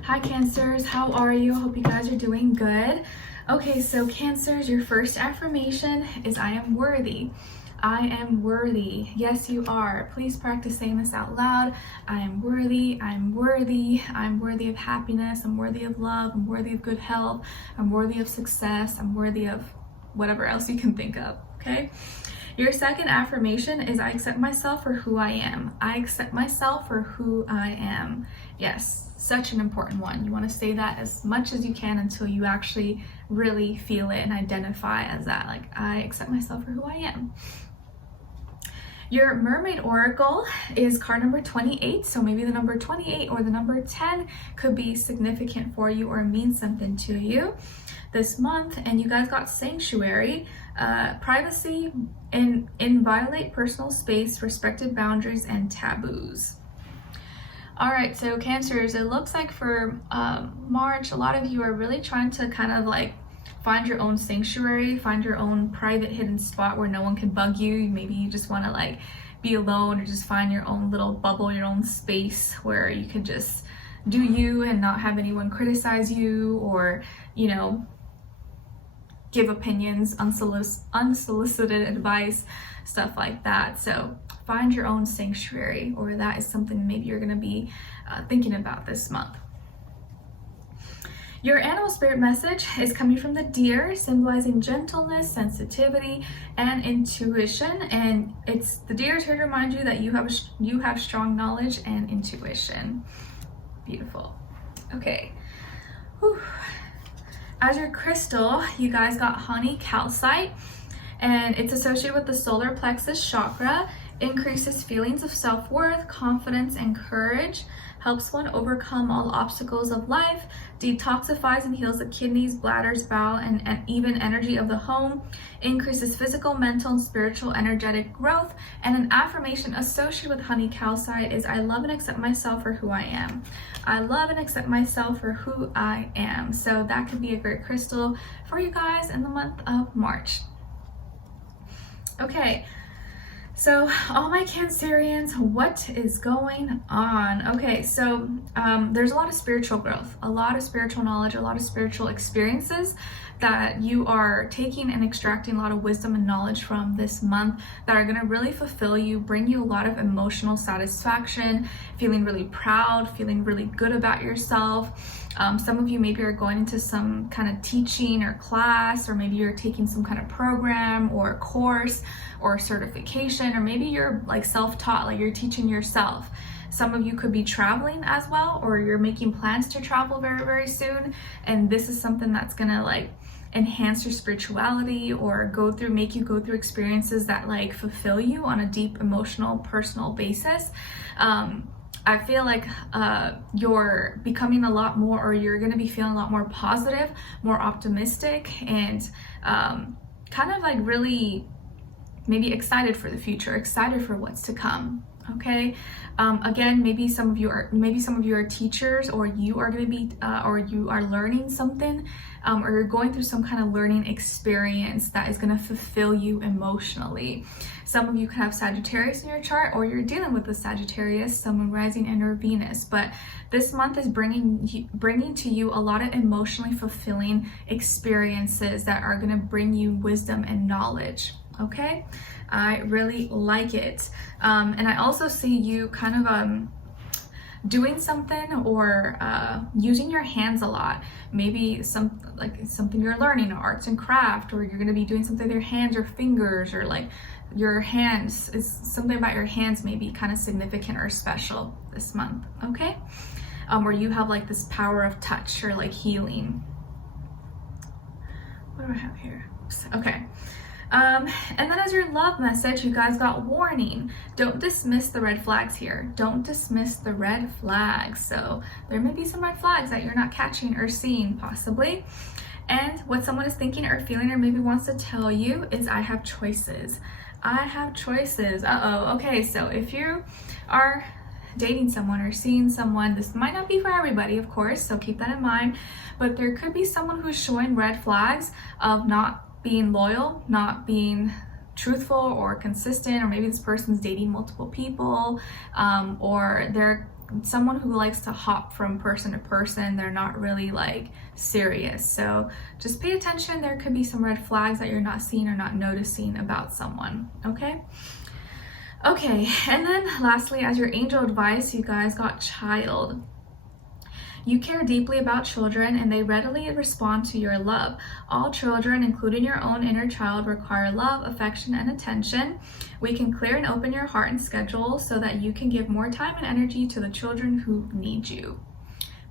Hi Cancers, how are you? I hope you guys are doing good. Okay, so Cancers, your first affirmation is, I am worthy. I am worthy. Yes, you are. Please practice saying this out loud. I am worthy. I'm worthy. I'm worthy of happiness. I'm worthy of love. I'm worthy of good health. I'm worthy of success. I'm worthy of whatever else you can think of. Okay. Your second affirmation is, I accept myself for who I am. I accept myself for who I am. Yes, such an important one. You want to say that as much as you can until you actually really feel it and identify as that. Like, I accept myself for who I am. Your Mermaid Oracle is card number 28. So maybe the number 28 or the number 10 could be significant for you or mean something to you this month. And you guys got Sanctuary, privacy, and inviolate personal space, respected boundaries, and taboos. All right, so Cancers, it looks like for March, a lot of you are really trying to kind of like find your own sanctuary, find your own private hidden spot where no one can bug you. Maybe you just want to like be alone, or just find your own little bubble, your own space where you can just do you and not have anyone criticize you, or, give opinions, unsolicited advice, stuff like that. So find your own sanctuary, or that is something maybe you're going to be thinking about this month. Your animal spirit message is coming from the deer, symbolizing gentleness, sensitivity, and intuition. And it's the deer is here to remind you that you have strong knowledge and intuition. Beautiful. Okay. Whew. As your crystal, you guys got honey calcite, and it's associated with the solar plexus chakra. Increases feelings of self-worth, confidence, and courage. Helps one overcome all obstacles of life. Detoxifies and heals the kidneys, bladders, bowel, and even energy of the home. Increases physical, mental, and spiritual energetic growth. And an affirmation associated with honey calcite is, I love and accept myself for who I am. I love and accept myself for who I am. So that could be a great crystal for you guys in the month of March. Okay. So all my Cancerians, what is going on? Okay, so there's a lot of spiritual growth, a lot of spiritual knowledge, a lot of spiritual experiences that you are taking and extracting a lot of wisdom and knowledge from this month that are going to really fulfill you, bring you a lot of emotional satisfaction, feeling really proud, feeling really good about yourself. Some of you maybe are going into some kind of teaching or class, or maybe you're taking some kind of program or course or certification, or maybe you're like self-taught, like you're teaching yourself. Some of you could be traveling as well, or you're making plans to travel very, very soon. And this is something that's gonna like enhance your spirituality or make you go through experiences that like fulfill you on a deep emotional, personal basis. I feel like you're becoming a lot more, or you're going to be feeling a lot more positive, more optimistic, and kind of like really maybe excited for the future, excited for what's to come. Okay. Again, maybe some of you are teachers, or you are going to be, or you are learning something, or you're going through some kind of learning experience that is going to fulfill you emotionally. Some of you could have Sagittarius in your chart, or you're dealing with a Sagittarius, Sun, Rising, and or Venus. But this month is bringing to you a lot of emotionally fulfilling experiences that are going to bring you wisdom and knowledge. Okay, I really like it. And I also see you kind of doing something, or using your hands a lot. Maybe something you're learning, arts and craft, or you're going to be doing something with your hands or fingers, or like your hands, is something about your hands maybe kind of significant or special this month. Okay, where you have like this power of touch or like healing. What do I have here? Oops. Okay. And then as your love message, you guys got warning. Don't dismiss the red flags here. Don't dismiss the red flags. So there may be some red flags that you're not catching or seeing possibly. And what someone is thinking or feeling or maybe wants to tell you is, I have choices. I have choices. Okay, so if you are dating someone or seeing someone, this might not be for everybody, of course, so keep that in mind. But there could be someone who's showing red flags of not being loyal, not being truthful or consistent, or maybe this person's dating multiple people, or they're someone who likes to hop from person to person. They're not really like serious. So just pay attention. There could be some red flags that you're not seeing or not noticing about someone. Okay. Okay. And then lastly, as your angel advice, you guys got child. You care deeply about children, and they readily respond to your love. All children, including your own inner child, require love, affection, and attention. We can clear and open your heart and schedule so that you can give more time and energy to the children who need you.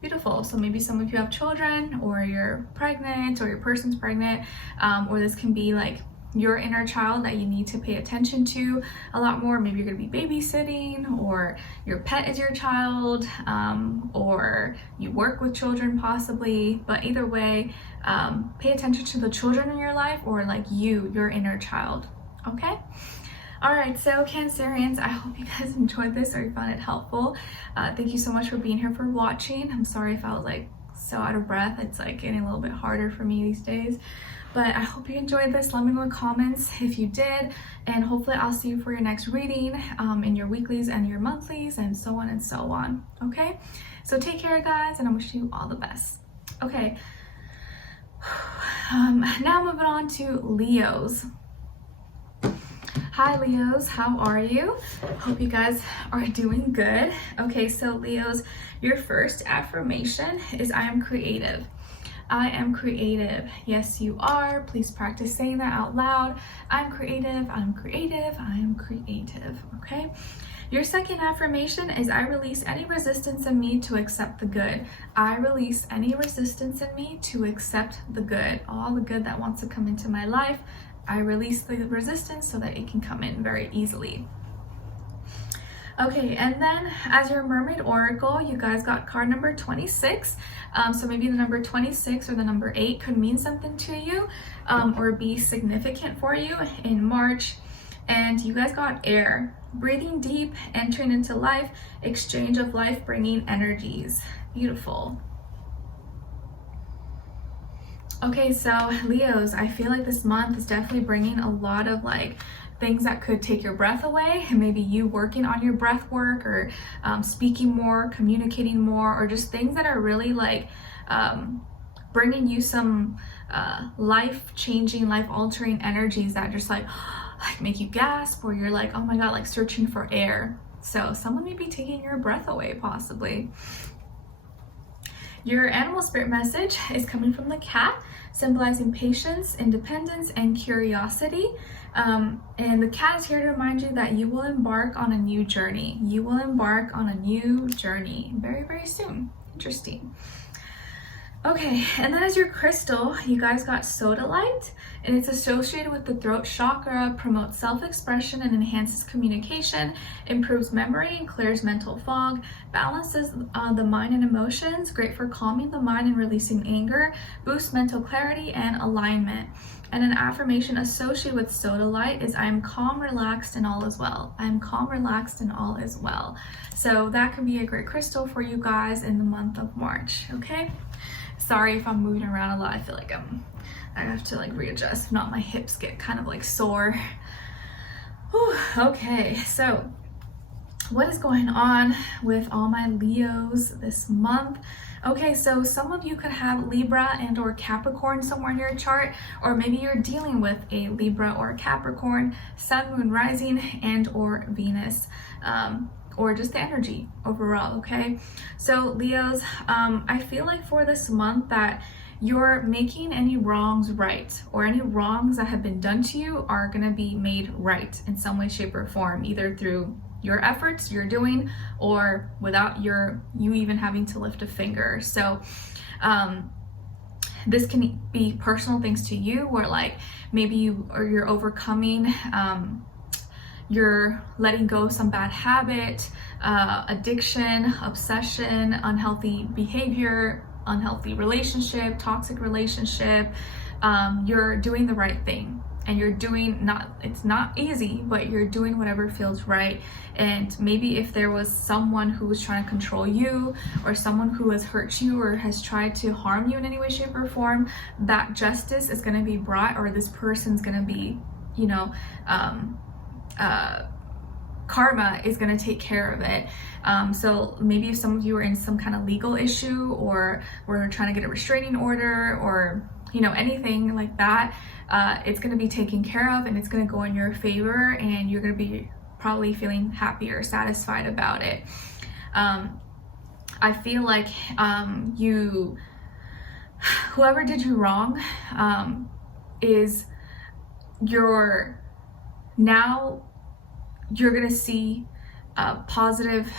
Beautiful. So maybe some of you have children, or you're pregnant, or your person's pregnant, or this can be like your inner child that you need to pay attention to a lot more. Maybe you're going to be babysitting, or your pet is your child, or you work with children possibly. But either way, pay attention to the children in your life, or like your inner child. Okay. All right, so Cancerians, I hope you guys enjoyed this or you found it helpful. Thank you so much for being here, for watching. I'm sorry if I was like so out of breath. It's like getting a little bit harder for me these days. But I hope you enjoyed this. Let me know in the comments if you did. And hopefully I'll see you for your next reading in your weeklies and your monthlies, and so on and so on. Okay? So take care, guys, and I wish you all the best. Okay. Now moving on to Leos. Hi Leos, how are you? Hope you guys are doing good. Okay, so Leos, your first affirmation is, I am creative. I am creative. Yes, you are. Please practice saying that out loud. I'm creative. I'm creative. I am creative. Okay. Your second affirmation is, I release any resistance in me to accept the good. I release any resistance in me to accept the good. All the good that wants to come into my life, I release the resistance so that it can come in very easily. Okay, and then as your Mermaid Oracle, you guys got card number 26. So maybe the number 26 or the number 8 could mean something to you, or be significant for you in March. And you guys got air, breathing deep, entering into life, exchange of life-bringing energies. Beautiful. Okay, so Leos, I feel like this month is definitely bringing a lot of like things that could take your breath away, and maybe you working on your breath work, or speaking more, communicating more, or just things that are really like bringing you some life-changing, life-altering energies that just like make you gasp, or you're like, oh my god, like searching for air. So someone may be taking your breath away, possibly. Your animal spirit message is coming from the cat, symbolizing patience, independence, and curiosity. And the cat is here to remind you that you will embark on a new journey. You will embark on a new journey very, very soon. Interesting. Okay, and then as your crystal, you guys got sodalite, and it's associated with the throat chakra, promotes self-expression and enhances communication, improves memory and clears mental fog, balances the mind and emotions, great for calming the mind and releasing anger, boosts mental clarity and alignment. And an affirmation associated with sodalite is, I am calm, relaxed, and all is well. I am calm, relaxed, and all is well. So that can be a great crystal for you guys in the month of March, okay? Sorry if I'm moving around a lot. I feel like I have to like readjust. If not, my hips get kind of like sore. Whew, okay, so what is going on with all my Leos this month? Okay, so some of you could have Libra and or Capricorn somewhere in your chart, or maybe you're dealing with a Libra or Capricorn, Sun, Moon, Rising, and or Venus. Or just the energy overall, okay? So Leos, I feel like for this month that you're making any wrongs right, or any wrongs that have been done to you are gonna be made right in some way, shape, or form, either through your efforts you're doing, or without you even having to lift a finger. So this can be personal things to you, where like maybe you're overcoming, you're letting go of some bad habit, addiction, obsession, unhealthy behavior, unhealthy relationship, toxic relationship. You're doing the right thing, and you're doing it's not easy, but you're doing whatever feels right. And maybe if there was someone who was trying to control you, or someone who has hurt you or has tried to harm you in any way, shape, or form, that justice is going to be brought, or this person's going to be, you know, karma is going to take care of it. So maybe if some of you are in some kind of legal issue, or we're trying to get a restraining order, or you know, anything like that, it's going to be taken care of, and it's going to go in your favor, and you're going to be probably feeling happy or satisfied about it. I feel like whoever did you wrong, is you're gonna see positive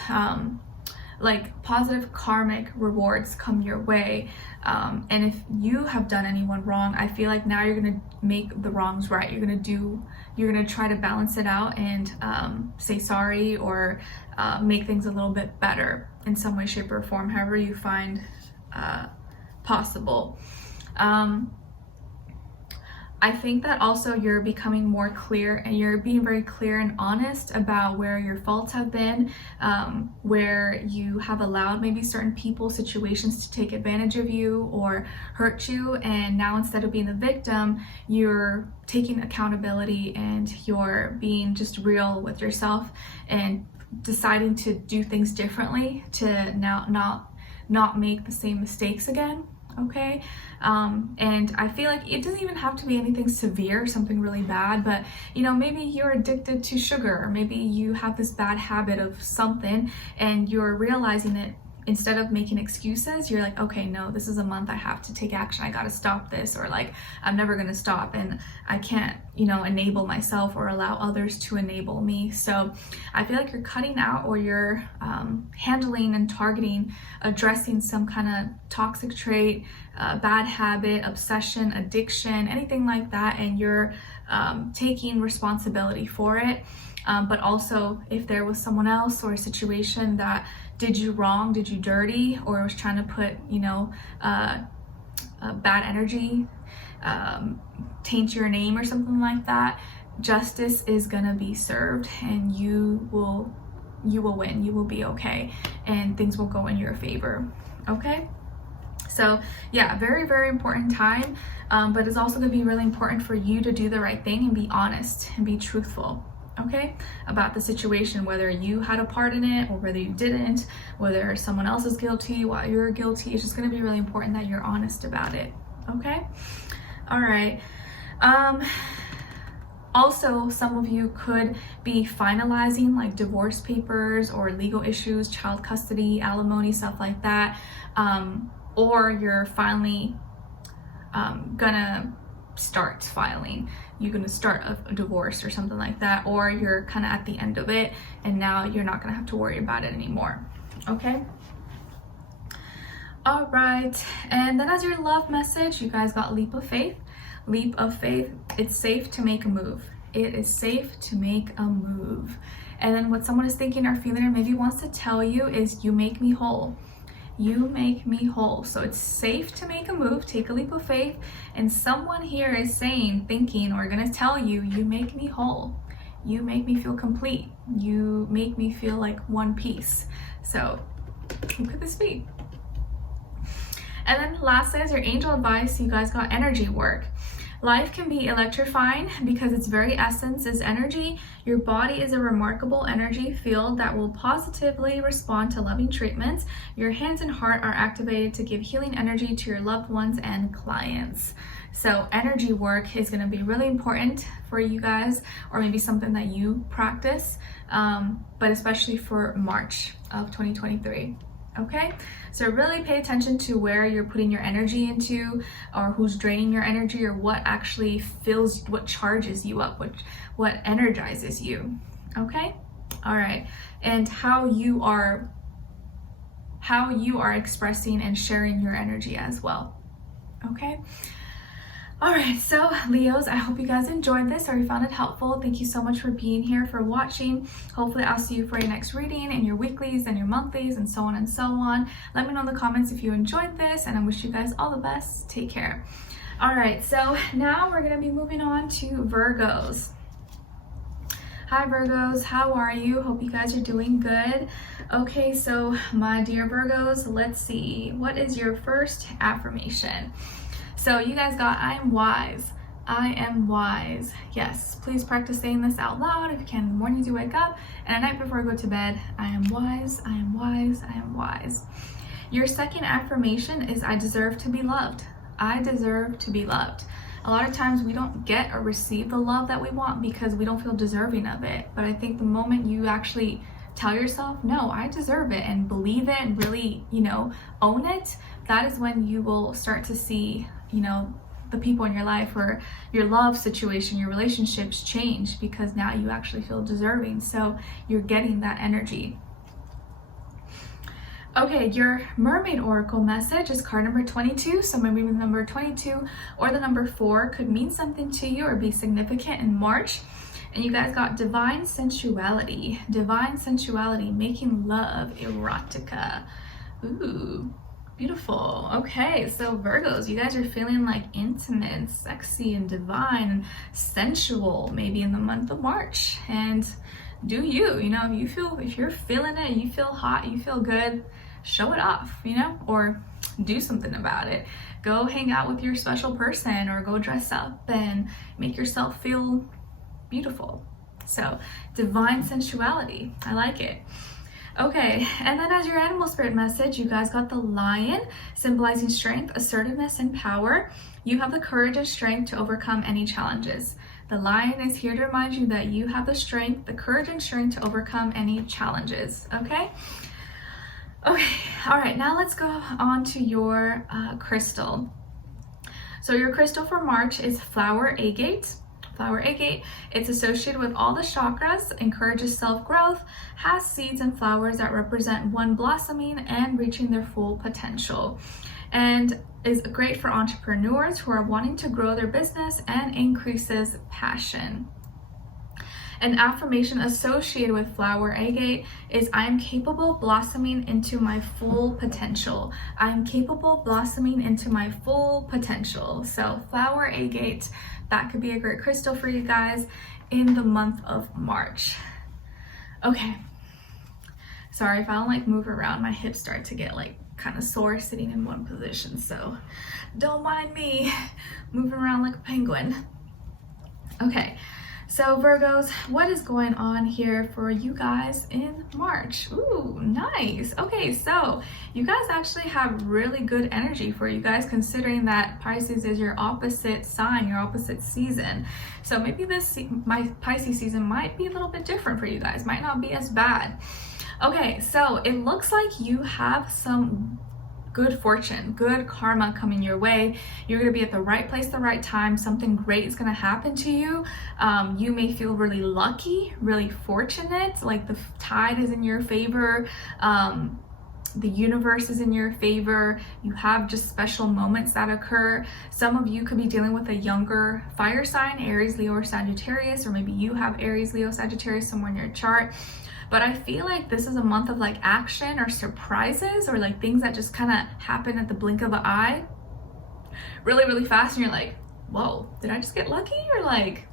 karmic rewards come your way. And if you have done anyone wrong, I feel like now you're gonna make the wrongs right. You're gonna try to balance it out and say sorry, or make things a little bit better in some way, shape, or form, however you find possible. I think that also you're becoming more clear, and you're being very clear and honest about where your faults have been, where you have allowed maybe certain people, situations to take advantage of you or hurt you. And now, instead of being the victim, you're taking accountability, and you're being just real with yourself, and deciding to do things differently to now not make the same mistakes again. Okay, and I feel like it doesn't even have to be anything severe, something really bad, but you know, maybe you're addicted to sugar, or maybe you have this bad habit of something, and you're realizing it. Instead of making excuses, you're like, okay, no, this is a month I have to take action. I got to stop this, or like, I'm never going to stop, and I can't, you know, enable myself or allow others to enable me. So I feel like you're cutting out, or you're handling and targeting, addressing some kind of toxic trait, bad habit, obsession, addiction, anything like that, and you're taking responsibility for it. But also, if there was someone else or a situation that did you wrong, did you dirty, or was trying to put, you know, bad energy, taint your name or something like that, justice is gonna be served, and you will win. You will be okay, and things will go in your favor. Okay, So yeah, very, very important time, but it's also going to be really important for you to do the right thing and be honest and be truthful, okay, about the situation, whether you had a part in it or whether you didn't, whether someone else is guilty while you're guilty. It's just going to be really important that you're honest about it, okay? All right. Also, some of you could be finalizing like divorce papers or legal issues, child custody, alimony, stuff like that. Or you're finally gonna start filing. You're gonna start a divorce or something like that, or you're kind of at the end of it and now you're not gonna have to worry about it anymore, okay? All right, and then as your love message, you guys got leap of faith. Leap of faith, it's safe to make a move. It is safe to make a move. And then what someone is thinking or feeling or maybe wants to tell you is, you make me whole. You make me whole. So it's safe to make a move, take a leap of faith. And someone here is saying, thinking, or gonna tell you, you make me whole. You make me feel complete. You make me feel like one piece. So who could this be? And then lastly, as your angel advice, you guys got energy work. Life can be electrifying because its very essence is energy. Your body is a remarkable energy field that will positively respond to loving treatments. Your hands and heart are activated to give healing energy to your loved ones and clients. So energy work is going to be really important for you guys, or maybe something that you practice, but especially for March of 2023. Okay, so really pay attention to where you're putting your energy into, or who's draining your energy, or what actually fills, what charges you up, what energizes you. Okay, all right, and how you are expressing and sharing your energy as well. Okay. All right, so Leos, I hope you guys enjoyed this or you found it helpful. Thank you so much for being here, for watching. Hopefully I'll see you for your next reading and your weeklies and your monthlies and so on and so on. Let me know in the comments if you enjoyed this, and I wish you guys all the best. Take care. All right, so now we're gonna be moving on to Virgos. Hi Virgos, how are you? Hope you guys are doing good. Okay, so my dear Virgos, let's see. What is your first affirmation? So you guys got, I am wise. I am wise. Yes, please practice saying this out loud if you can in the morning as you wake up, and at night before you go to bed. I am wise, I am wise, I am wise. Your second affirmation is, I deserve to be loved. I deserve to be loved. A lot of times we don't get or receive the love that we want because we don't feel deserving of it. But I think the moment you actually tell yourself, no, I deserve it, and believe it and really, own it, that is when you will start to see, the people in your life or your love situation, your relationships change, because now you actually feel deserving. So you're getting that energy. Okay, your Mermaid Oracle message is card number 22. So maybe the number 22 or the number 4 could mean something to you or be significant in March. And you guys got divine sensuality, making love, erotica. Ooh, beautiful. Okay, so Virgos, you guys are feeling like intimate, sexy, and divine, and sensual, maybe in the month of March. And do you, if you're feeling it, you feel hot, you feel good, show it off, or do something about it. Go hang out with your special person, or go dress up and make yourself feel beautiful. So divine sensuality, I like it. Okay, and then as your animal spirit message, you guys got the lion, symbolizing strength, assertiveness, and power. You have the courage and strength to overcome any challenges. The lion is here to remind you that you have the strength, the courage and strength to overcome any challenges, okay? Okay, all right, now let's go on to your crystal. So your crystal for March is flower agate. Flower agate, it's associated with all the chakras, encourages self-growth, has seeds and flowers that represent one blossoming and reaching their full potential, and is great for entrepreneurs who are wanting to grow their business, and increases passion. An affirmation associated with flower agate is, I am capable of blossoming into my full potential. I am capable of blossoming into my full potential. So flower agate, that could be a great crystal for you guys in the month of March. Okay. Sorry if I don't move around, my hips start to get kind of sore sitting in one position, so don't mind me moving around like a penguin. Okay, so Virgos, what is going on here for you guys in March? Ooh, nice. Okay, so you guys actually have really good energy for you guys, considering that Pisces is your opposite sign, your opposite season. So maybe my Pisces season might be a little bit different for you guys, might not be as bad. Okay, so it looks like you have some good fortune, good karma coming your way. You're going to be at the right place, the right time. Something great is going to happen to you. You may feel really lucky, really fortunate, like the tide is in your favor. The universe is in your favor. You have just special moments that occur. Some of you could be dealing with a younger fire sign, Aries, Leo, or Sagittarius, or maybe you have Aries, Leo, Sagittarius somewhere in your chart. But I feel like this is a month of like action or surprises, or like things that just kind of happen at the blink of an eye really, really fast. And you're like, whoa, did I just get lucky? Or like,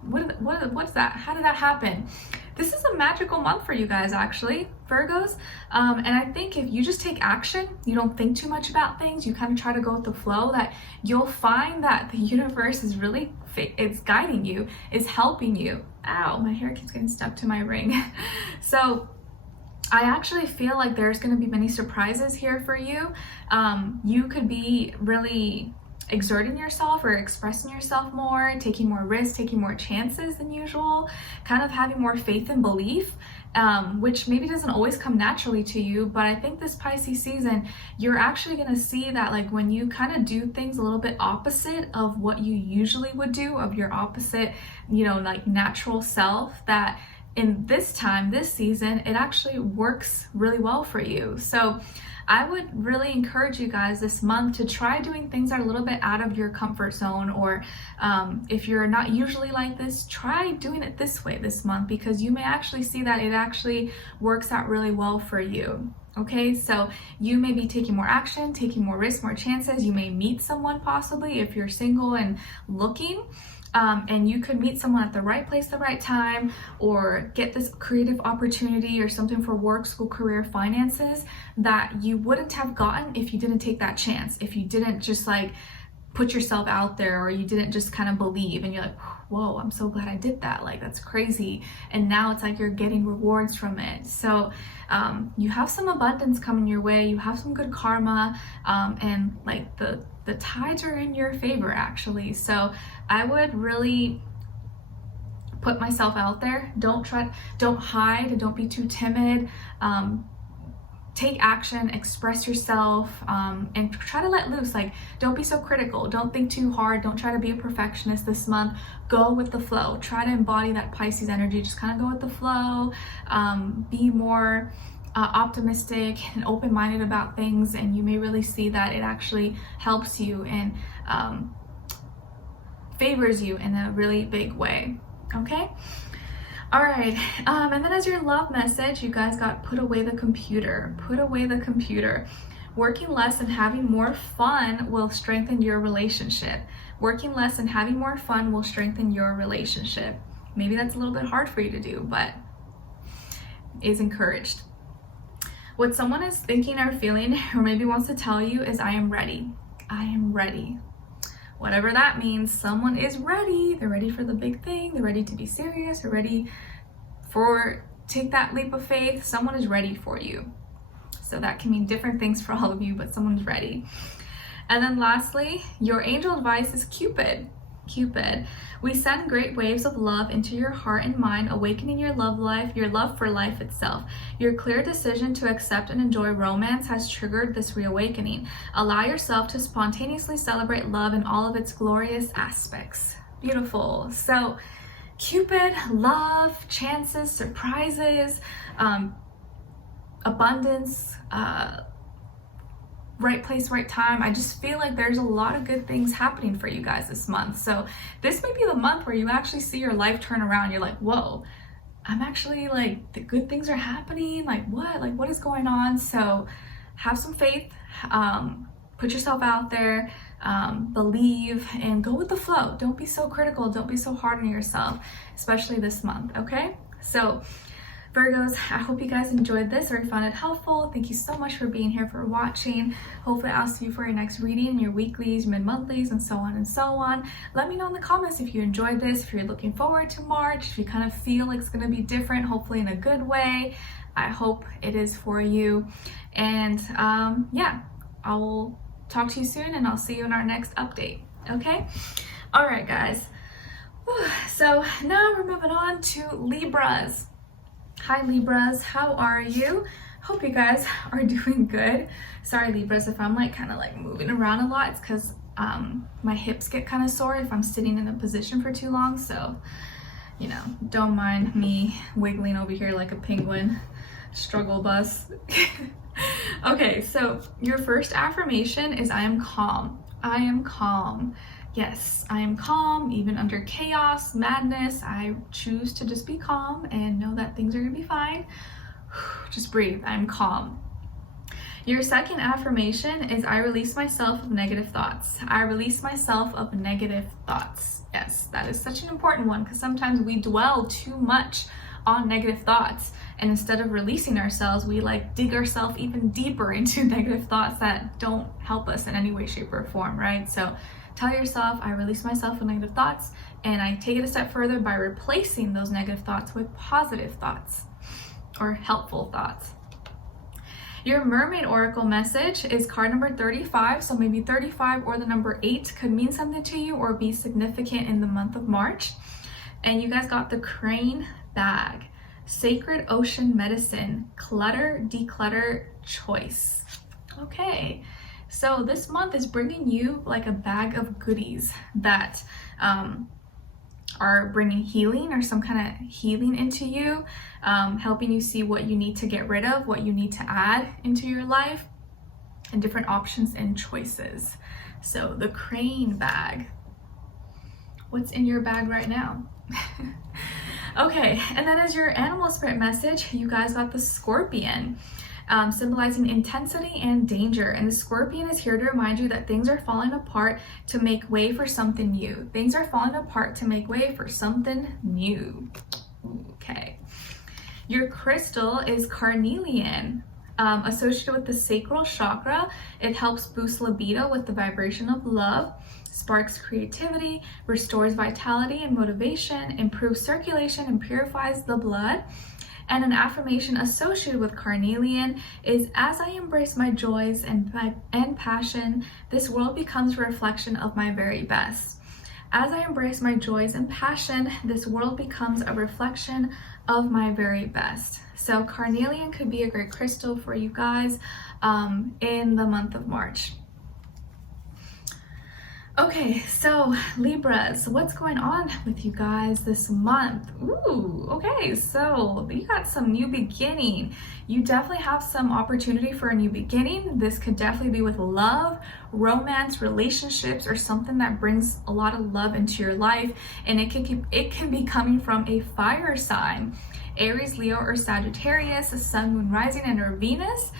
what's that? How did that happen? This is a magical month for you guys, actually, Virgos. And I think if you just take action, you don't think too much about things, you kind of try to go with the flow, that you'll find that the universe is really, it's guiding you, is helping you. Ow, my hair keeps getting stuck to my ring. So I actually feel like there's going to be many surprises here for you. You could be really exerting yourself or expressing yourself more, taking more risks, taking more chances than usual, kind of having more faith and belief, which maybe doesn't always come naturally to you. But I think this Pisces season, you're actually going to see that like when you kind of do things a little bit opposite of what you usually would do, of your opposite, you know, like natural self, that in this time, this season, it actually works really well for you. So I would really encourage you guys this month to try doing things that are a little bit out of your comfort zone, or if you're not usually like this, try doing it this way this month, because you may actually see that it actually works out really well for you. Okay, so you may be taking more action, taking more risks, more chances. You may meet someone possibly if you're single and looking. And you could meet someone at the right place, the right time, or get this creative opportunity or something for work, school, career, finances that you wouldn't have gotten if you didn't take that chance, if you didn't just like put yourself out there, or you didn't just kind of believe and you're like, whoa, I'm so glad I did that, like that's crazy. And now it's like you're getting rewards from it. So you have some abundance coming your way, you have some good karma, and like the tides are in your favor actually. So I would really put myself out there. Don't hide, don't be too timid. Take action, express yourself, and try to let loose. Like, don't be so critical, don't think too hard, don't try to be a perfectionist this month. Go with the flow. Try to embody that Pisces energy. Just kind of go with the flow. Be more optimistic and open-minded about things, and you may really see that it actually helps you and favors you in a really big way. Okay, all right, and then as your love message, you guys got put away the computer. Put away the computer. Working less and having more fun will strengthen your relationship. Working less and having more fun will strengthen your relationship. Maybe that's a little bit hard for you to do, but is encouraged. What someone is thinking or feeling, or maybe wants to tell you, is I am ready. I am ready. Whatever that means, someone is ready. They're ready for the big thing. They're ready to be serious. They're ready for take that leap of faith. Someone is ready for you. So that can mean different things for all of you, but someone's ready. And then lastly, your angel advice is Cupid. Cupid. We send great waves of love into your heart and mind, awakening your love life, your love for life itself. Your clear decision to accept and enjoy romance has triggered this reawakening. Allow yourself to spontaneously celebrate love in all of its glorious aspects. Beautiful. So Cupid, love, chances, surprises, abundance, right place, right time. I just feel like there's a lot of good things happening for you guys this month. So this may be the month where you actually see your life turn around. You're like, whoa, I'm actually like, the good things are happening. Like what is going on? So have some faith, put yourself out there, believe, and go with the flow. Don't be so critical. Don't be so hard on yourself, especially this month. Okay. So Virgos, I hope you guys enjoyed this or found it helpful. Thank you so much for being here, for watching. Hopefully I'll see you for your next reading, your weeklies, mid-monthlies, and so on and so on. Let me know in the comments if you enjoyed this, if you're looking forward to March, if you kind of feel like it's going to be different, hopefully in a good way. I hope it is for you. And yeah, I will talk to you soon, and I'll see you in our next update. Okay? All right, guys. So now we're moving on to Libras. Hi Libras, how are you? Hope you guys are doing good. Sorry Libras if I'm like kind of like moving around a lot. It's because my hips get kind of sore if I'm sitting in a position for too long. So, you know, don't mind me wiggling over here like a penguin. Struggle bus. Okay, so your first affirmation is I am calm. I am calm. Yes, I am calm, even under chaos, madness. I choose to just be calm and know that things are gonna be fine. Just breathe, I'm calm. Your second affirmation is I release myself of negative thoughts. I release myself of negative thoughts. Yes, that is such an important one because sometimes we dwell too much on negative thoughts, and instead of releasing ourselves, we like dig ourselves even deeper into negative thoughts that don't help us in any way, shape, or form, right? So tell yourself, I release myself from negative thoughts, and I take it a step further by replacing those negative thoughts with positive thoughts or helpful thoughts. Your Mermaid Oracle message is card number 35. So maybe 35 or the number 8 could mean something to you or be significant in the month of March. And you guys got the Crane Bag, Sacred Ocean Medicine, Clutter, Declutter, Choice. Okay. So this month is bringing you like a bag of goodies that are bringing healing or some kind of healing into you, helping you see what you need to get rid of, what you need to add into your life, and different options and choices. So the Crane Bag. What's in your bag right now? Okay, and then as your animal spirit message, you guys got the Scorpion. Symbolizing intensity and danger. And the Scorpion is here to remind you that things are falling apart to make way for something new. Things are falling apart to make way for something new. Okay. Your crystal is carnelian. Associated with the sacral chakra, it helps boost libido with the vibration of love, sparks creativity, restores vitality and motivation, improves circulation, and purifies the blood. And an affirmation associated with carnelian is, as I embrace my joys and passion, this world becomes a reflection of my very best. As I embrace my joys and passion, this world becomes a reflection of my very best. So carnelian could be a great crystal for you guys in the month of March. Okay, so Libras, what's going on with you guys this month? Ooh, okay, so you got some new beginning. You definitely have some opportunity for a new beginning. This could definitely be with love, romance, relationships, or something that brings a lot of love into your life. And it can be coming from a fire sign. Aries, Leo, or Sagittarius, a sun, moon, rising, and or Venus,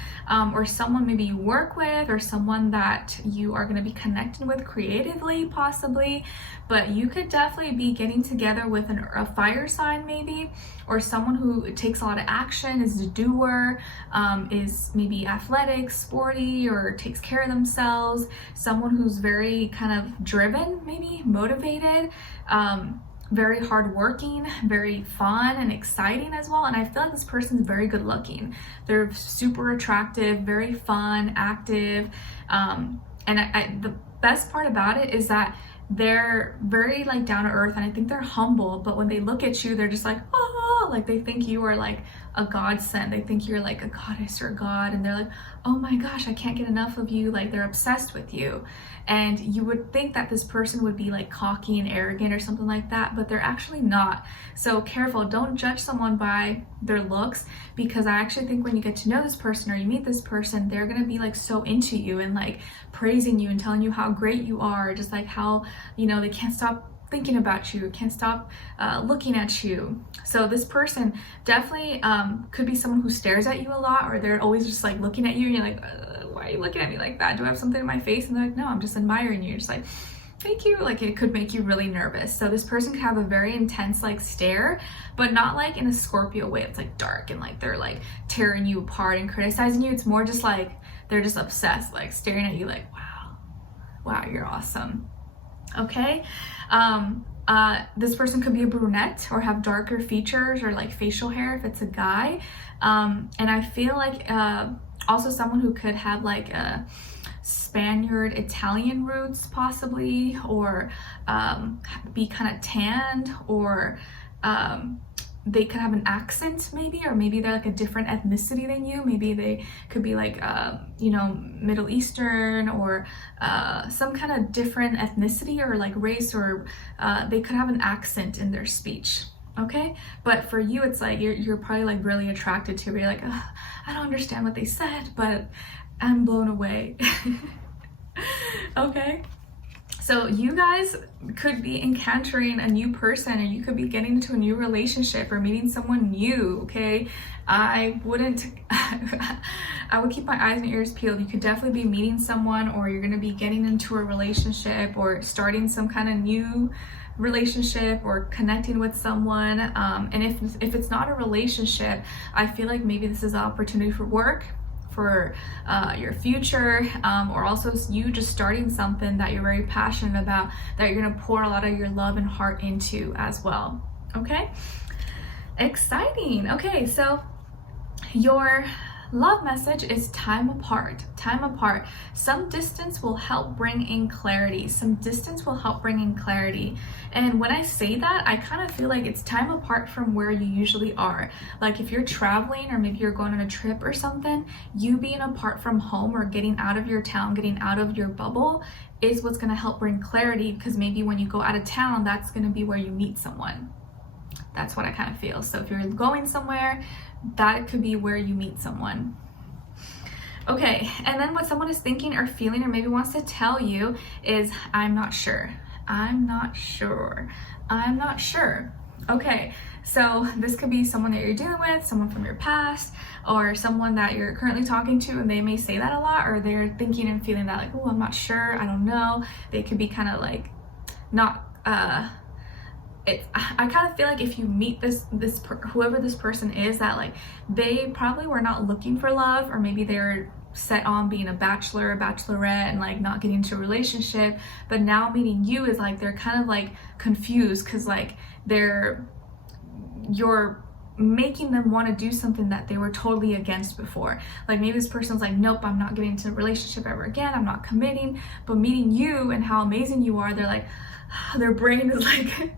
or someone maybe you work with, or someone that you are going to be connecting with creatively, possibly. But you could definitely be getting together with a fire sign maybe, or someone who takes a lot of action, is a doer, is maybe athletic, sporty, or takes care of themselves. Someone who's very kind of driven, maybe motivated, very hardworking, very fun and exciting as well. And I feel like this person's very good looking. They're super attractive, very fun, active. And the best part about it is that they're very like down to earth, and I think they're humble, but when they look at you, they're just like, oh, like they think you are like a godsend. They think you're like a goddess or a god, and they're like, oh my gosh, I can't get enough of you. Like they're obsessed with you. And you would think that this person would be like cocky and arrogant or something like that, but they're actually not. So careful, don't judge someone by their looks, because I actually think when you get to know this person or you meet this person, they're gonna be like so into you and like praising you and telling you how great you are, just like how, you know, they can't stop thinking about you, can't stop looking at you. So this person definitely could be someone who stares at you a lot, or they're always just like looking at you and you're like, why are you looking at me like that? Do I have something in my face? And they're like, no, I'm just admiring you. You're just like, make you, like, it could make you really nervous. So this person could have a very intense like stare, but not like in a Scorpio way. It's like dark and like they're like tearing you apart and criticizing you. It's more just like they're just obsessed, like staring at you like, wow, you're awesome. Okay. This person could be a brunette or have darker features or like facial hair if it's a guy. And I feel like also someone who could have like a Spaniard Italian roots possibly, or be kind of tanned, or they could have an accent maybe, or maybe they're like a different ethnicity than you. Maybe they could be like you know, Middle Eastern, or some kind of different ethnicity or like race, or they could have an accent in their speech. Okay, but for you it's like you're probably like really attracted to it. You're like, I don't understand what they said, but I'm blown away. Okay, so you guys could be encountering a new person, or you could be getting into a new relationship or meeting someone new. Okay, I would keep my eyes and ears peeled. You could definitely be meeting someone, or you're going to be getting into a relationship or starting some kind of new relationship or connecting with someone. And if it's not a relationship, I feel like maybe this is an opportunity for work, for your future, or also you just starting something that you're very passionate about, that you're going to pour a lot of your love and heart into as well. Okay, exciting. Okay, so your love message is time apart. Time apart. Some distance will help bring in clarity. Some distance will help bring in clarity. And when I say that, I kind of feel like it's time apart from where you usually are. Like if you're traveling, or maybe you're going on a trip or something, you being apart from home or getting out of your town, getting out of your bubble is what's going to help bring clarity, because maybe when you go out of town, that's going to be where you meet someone. That's what I kind of feel. So if you're going somewhere, that could be where you meet someone. Okay, and then what someone is thinking or feeling, or maybe wants to tell you, is I'm not sure. I'm not sure. I'm not sure. Okay, so this could be someone that you're dealing with, someone from your past, or someone that you're currently talking to, and they may say that a lot, or they're thinking and feeling that like, oh, I'm not sure, I don't know. They could be kind of like not I kind of feel like if you meet whoever this person is, that like they probably were not looking for love, or maybe they're set on being a bachelor or bachelorette and like not getting into a relationship, but now meeting you is like they're kind of like confused, because like you're making them want to do something that they were totally against before. Like maybe this person's like, nope, I'm not getting into a relationship ever again, I'm not committing. But meeting you and how amazing you are, they're like, their brain is like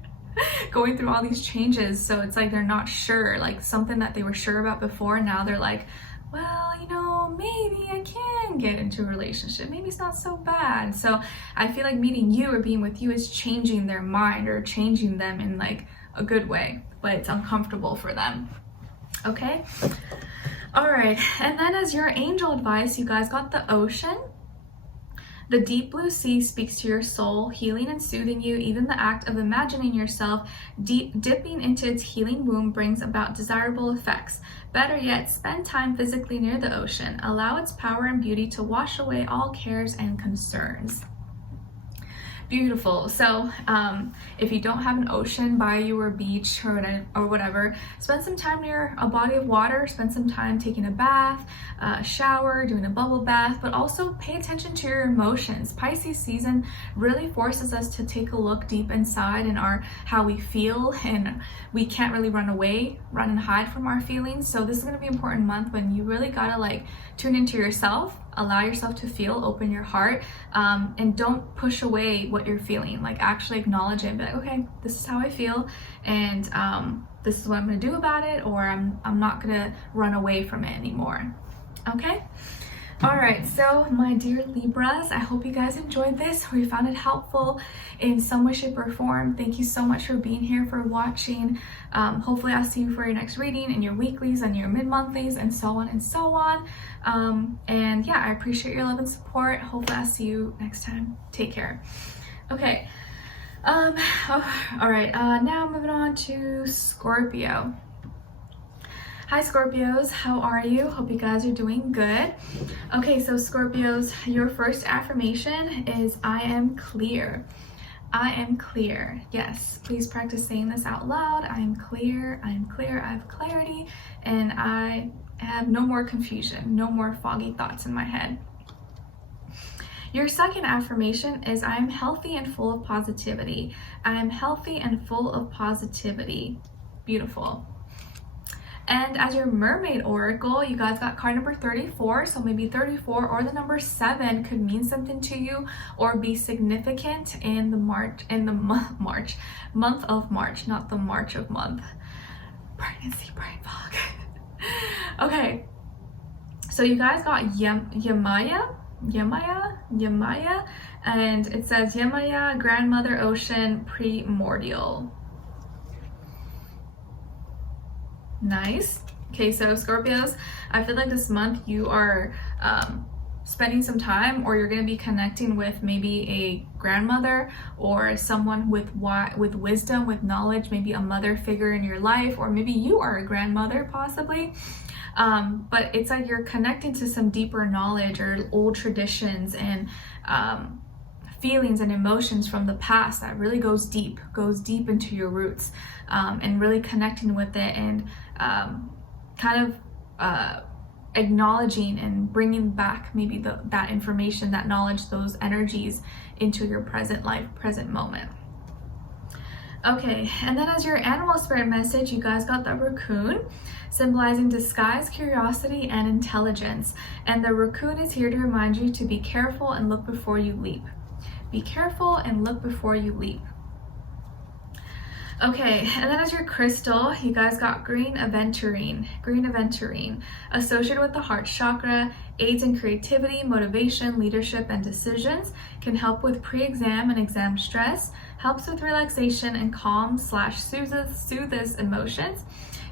going through all these changes. So it's like they're not sure, like something that they were sure about before, now they're like, well, you know, maybe I can get into a relationship, maybe it's not so bad. So I feel like meeting you or being with you is changing their mind, or changing them in like a good way, but it's uncomfortable for them. Okay, all right, and then as your angel advice, you guys got the Ocean. The deep blue sea speaks to your soul, healing and soothing you. Even the act of imagining yourself dipping into its healing womb brings about desirable effects. Better yet, spend time physically near the ocean. Allow its power and beauty to wash away all cares and concerns. Beautiful. So if you don't have an ocean by you, or a beach, or whatever, spend some time near a body of water. Spend some time taking a bath, a shower, doing a bubble bath, but also pay attention to your emotions. Pisces season really forces us to take a look deep inside and how we feel, and we can't really run and hide from our feelings. So this is going to be an important month when you really gotta like tune into yourself, allow yourself to feel, open your heart, and don't push away what you're feeling. Like actually acknowledge it and be like, okay, this is how I feel, and this is what I'm gonna do about it, or I'm not gonna run away from it anymore. Okay, all right, so my dear Libras, I hope you guys enjoyed this, or you found it helpful in some way, shape, or form. Thank you so much for being here, for watching. Hopefully I'll see you for your next reading, and your weeklies and your mid-monthlies, and so on and so on. And yeah, I appreciate your love and support. Hopefully I'll see you next time. Take care. Okay, all right, now moving on to Scorpio. Hi Scorpios, how are you? Hope you guys are doing good. Okay, so Scorpios, your first affirmation is I am clear. I am clear. Yes, please practice saying this out loud. I am clear, I am clear, I have clarity, and I have no more confusion, no more foggy thoughts in my head. Your second affirmation is I am healthy and full of positivity. I am healthy and full of positivity. Beautiful. And as your mermaid oracle, you guys got card number 34. So maybe 34 or the number 7 could mean something to you or be significant in the month of March, not the March of month. Pregnancy brain fog. Okay. So you guys got Yemaya, and it says Yemaya, grandmother ocean, primordial. Nice. Okay, so Scorpios, I feel like this month you are spending some time, or you're going to be connecting with maybe a grandmother or someone with wisdom, with knowledge, maybe a mother figure in your life, or maybe you are a grandmother possibly. But it's like you're connecting to some deeper knowledge or old traditions and feelings and emotions from the past that really goes deep into your roots, and really connecting with it and kind of acknowledging and bringing back maybe that information, that knowledge, those energies into your present life, present moment. Okay, and then as your animal spirit message, you guys got the raccoon, symbolizing disguise, curiosity, and intelligence. And the raccoon is here to remind you to be careful and look before you leap. Be careful and look before you leap. Okay, and then as your crystal, you guys got green aventurine. Green aventurine, associated with the heart chakra, aids in creativity, motivation, leadership, and decisions, can help with pre-exam and exam stress, helps with relaxation and calm/soothes emotions,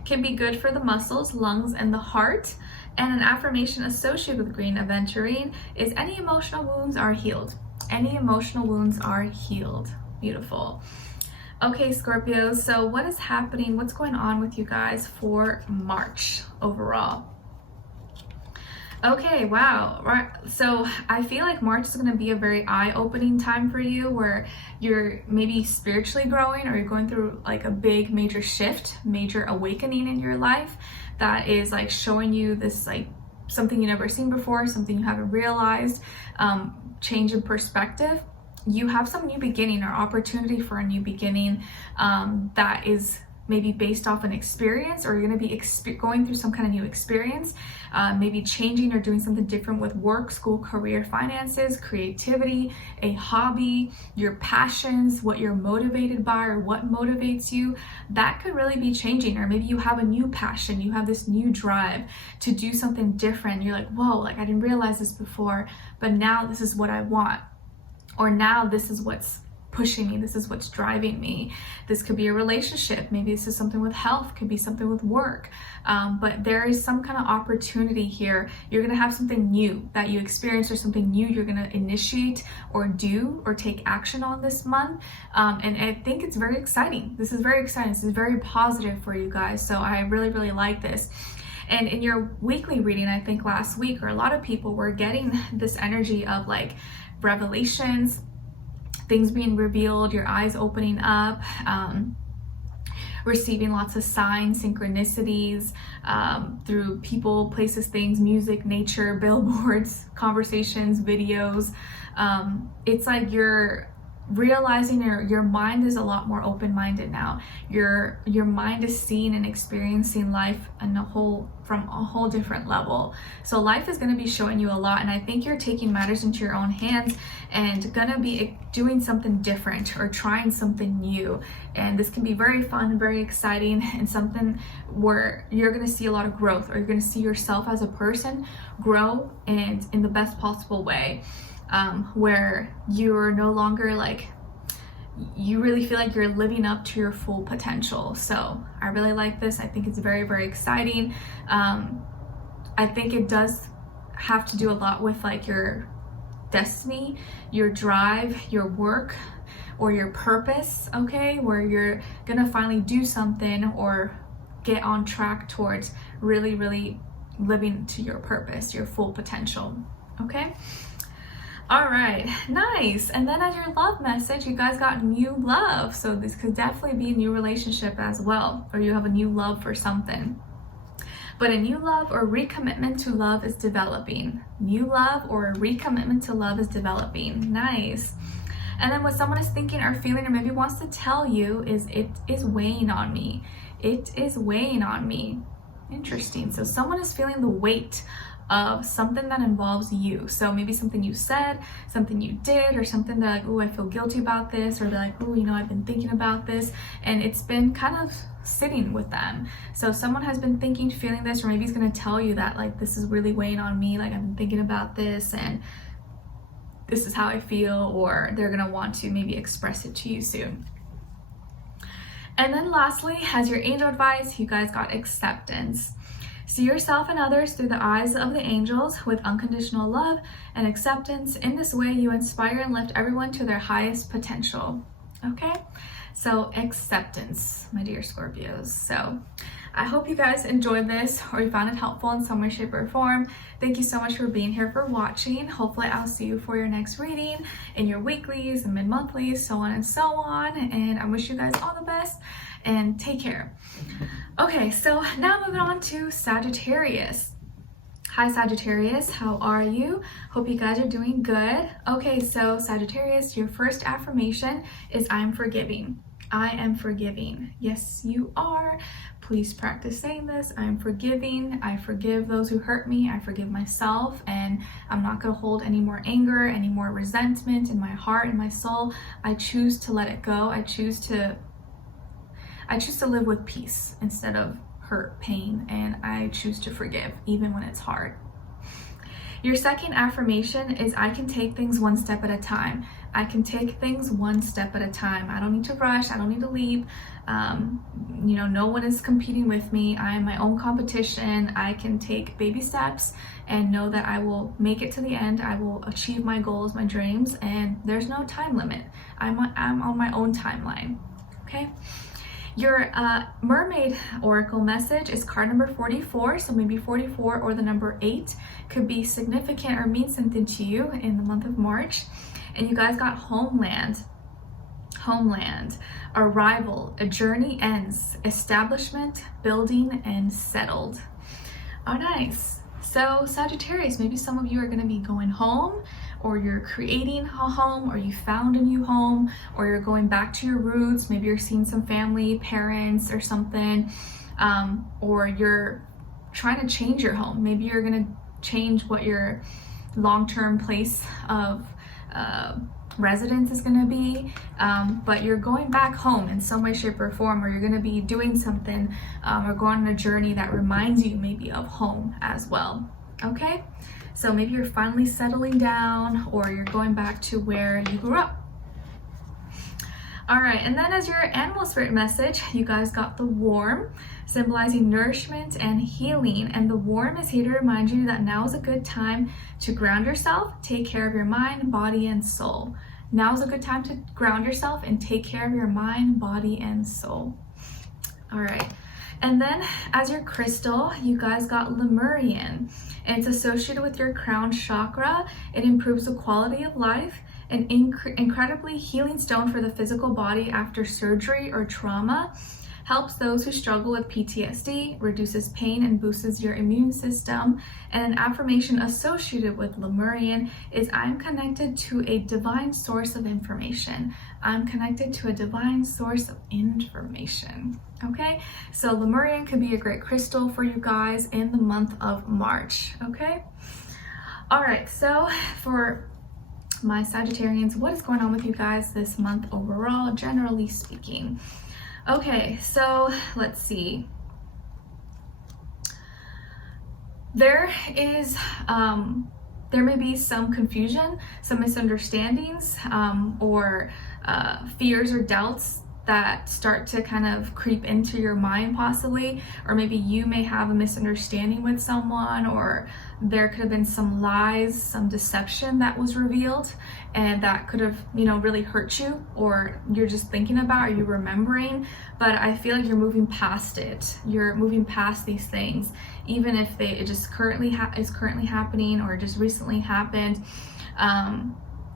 can be good for the muscles, lungs, and the heart. And an affirmation associated with green aventurine is any emotional wounds are healed. Any emotional wounds are healed. Beautiful. Okay, Scorpios, so what is happening? What's going on with you guys for March overall? Okay, wow. Right. So I feel like March is going to be a very eye-opening time for you, where you're maybe spiritually growing, or you're going through like a big major shift, major awakening in your life that is like showing you this like something you never seen before, something you haven't realized, change in perspective. You have some new beginning or opportunity for a new beginning that is maybe based off an experience, or you're going to be going through some kind of new experience, maybe changing or doing something different with work, school, career, finances, creativity, a hobby, your passions, what you're motivated by or what motivates you. That could really be changing. Or maybe you have a new passion, you have this new drive to do something different. You're like, whoa, like I didn't realize this before, but now this is what I want. Or now this is what's pushing me, this is what's driving me. This could be a relationship, maybe this is something with health, could be something with work, but there is some kind of opportunity here. You're gonna have something new that you experience, or something new you're gonna initiate or do or take action on this month, and I think it's very exciting. This is very exciting. This is very positive for you guys, so I really, really like this. And in your weekly reading, I think last week, or a lot of people were getting this energy of like revelations, things being revealed, your eyes opening up, receiving lots of signs, synchronicities, through people, places, things, music, nature, billboards, conversations, videos. It's like you're realizing your mind is a lot more open-minded now. Your mind is seeing and experiencing life from a whole different level. So life is going to be showing you a lot, and I think you're taking matters into your own hands and gonna be doing something different or trying something new. And this can be very fun, very exciting, and something where you're gonna see a lot of growth, or you're gonna see yourself as a person grow, and in the best possible way. Where you're no longer like, you really feel like you're living up to your full potential. So I really like this. I think it's very, very exciting. I think it does have to do a lot with like your destiny, your drive, your work, or your purpose, okay? Where you're gonna finally do something or get on track towards really, really living to your purpose, your full potential, okay? All right, nice. And then as your love message, you guys got new love. So this could definitely be a new relationship as well, or you have a new love for something. But a new love or recommitment to love is developing. New love or a recommitment to love is developing. Nice. And then what someone is thinking or feeling or maybe wants to tell you is, it is weighing on me. It is weighing on me. Interesting. So someone is feeling the weight of something that involves you. So maybe something you said, something you did, or something that like, oh, I feel guilty about this, or they're like, oh, you know, I've been thinking about this, and it's been kind of sitting with them. So someone has been thinking, feeling this, or maybe he's going to tell you that like, this is really weighing on me, like I've been thinking about this and this is how I feel, or they're going to want to maybe express it to you soon. And then lastly, as your angel advice, you guys got acceptance. See yourself and others through the eyes of the angels with unconditional love and acceptance. In this way, you inspire and lift everyone to their highest potential. Okay? So acceptance, my dear Scorpios. So I hope you guys enjoyed this or you found it helpful in some way, shape, or form. Thank you so much for being here, for watching. Hopefully I'll see you for your next reading in your weeklies and mid-monthlies, so on and so on. And I wish you guys all the best and take care. Okay, so now moving on to Sagittarius. Hi Sagittarius, how are you? Hope you guys are doing good. Okay, so Sagittarius, your first affirmation is I am forgiving. I am forgiving. Yes, you are. Please practice saying this. I am forgiving. I forgive those who hurt me. I forgive myself, and I'm not going to hold any more anger, any more resentment in my heart and my soul. I choose to let it go. I choose to live with peace instead of hurt, pain, and I choose to forgive even when it's hard. Your second affirmation is I can take things one step at a time. I can take things one step at a time. I don't need to rush. I don't need to leap. You know, no one is competing with me. I am my own competition. I can take baby steps and know that I will make it to the end. I will achieve my goals, my dreams, and there's no time limit. I'm on my own timeline. Okay? Your mermaid oracle message is card number 44, so maybe 44 or the number 8 could be significant or mean something to you in the month of March. And you guys got homeland, homeland, arrival, a journey ends, establishment, building, and settled. Oh, nice. So Sagittarius, maybe some of you are going to be going home, or you're creating a home, or you found a new home, or you're going back to your roots. Maybe you're seeing some family, parents, or something, or you're trying to change your home. Maybe you're going to change what your long-term place of residence is going to be, but you're going back home in some way, shape, or form, or you're going to be doing something or going on a journey that reminds you maybe of home as well. Okay, so maybe you're finally settling down, or you're going back to where you grew up. All right, and then as your animal spirit message, you guys got the worm, symbolizing nourishment and healing. And the worm is here to remind you that now is a good time to ground yourself, take care of your mind, body, and soul. Now is a good time to ground yourself and take care of your mind, body, and soul. All right. And then as your crystal, you guys got Lemurian, and it's associated with your crown chakra. It improves the quality of life, an incredibly healing stone for the physical body after surgery or trauma, helps those who struggle with PTSD, reduces pain, and boosts your immune system. And an affirmation associated with Lemurian is I'm connected to a divine source of information. I'm connected to a divine source of information. Okay, so Lemurian could be a great crystal for you guys in the month of March. Okay, all right, so for my Sagittarians, what is going on with you guys this month overall, generally speaking? Okay, so let's see. There may be some confusion, some misunderstandings, or fears or doubts that start to kind of creep into your mind possibly, or maybe you may have a misunderstanding with someone, or there could have been some lies, some deception that was revealed, and that could have, you know, really hurt you, or you're just thinking about, or you're remembering. But I feel like you're moving past it. You're moving past these things, even if it just currently is currently happening or just recently happened.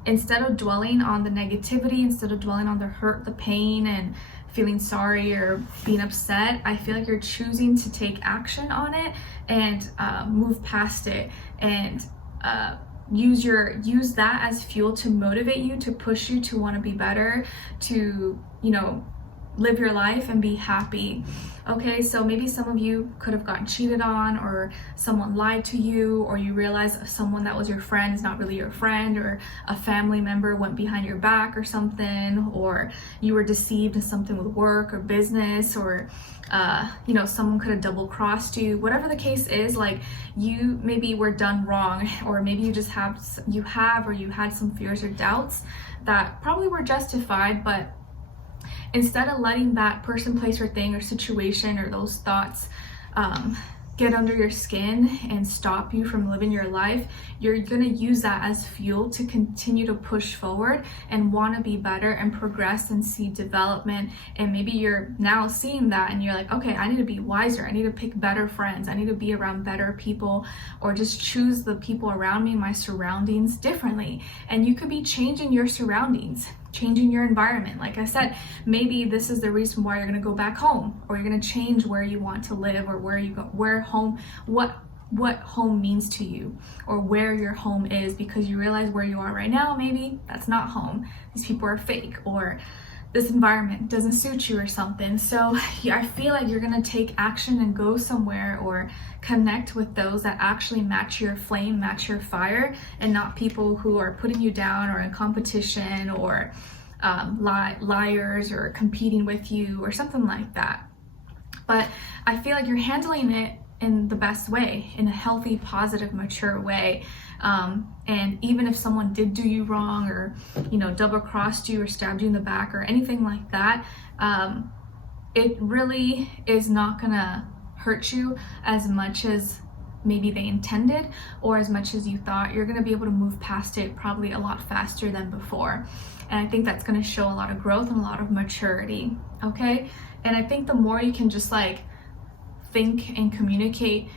Instead of dwelling on the negativity, instead of dwelling on the hurt, the pain, and feeling sorry or being upset, I feel like you're choosing to take action on it and move past it, and use that as fuel to motivate you, to push you to want to be better, to, you know, live your life and be happy. Okay, so maybe some of you could have gotten cheated on, or someone lied to you, or you realize someone that was your friend is not really your friend, or a family member went behind your back or something, or you were deceived in something with work or business, or you know, someone could have double crossed you. Whatever the case is, like, you maybe were done wrong, or maybe you just had some fears or doubts that probably were justified, but instead of letting that person, place, or thing, or situation, or those thoughts get under your skin and stop you from living your life, you're gonna use that as fuel to continue to push forward and want to be better and progress and see development. And maybe you're now seeing that and you're like, okay, I need to be wiser, I need to pick better friends, I need to be around better people, or just choose the people around me, my surroundings, differently. And you could be changing your surroundings, changing your environment. Like I said, maybe this is the reason why you're going to go back home, or you're going to change where you want to live, or where you go, where home, what home means to you, or where your home is, because you realize where you are right now, maybe that's not home. These people are fake, or this environment doesn't suit you or something. So yeah, I feel like you're going to take action and go somewhere, or connect with those that actually match your flame, match your fire, and not people who are putting you down, or in competition, or liars, or competing with you, or something like that. But I feel like you're handling it in the best way, in a healthy, positive, mature way. And even if someone did do you wrong, or, you know, double crossed you, or stabbed you in the back, or anything like that, it really is not gonna hurt you as much as maybe they intended, or as much as you thought. You're gonna be able to move past it probably a lot faster than before. And I think that's gonna show a lot of growth and a lot of maturity, okay? And I think the more you can just like think and communicate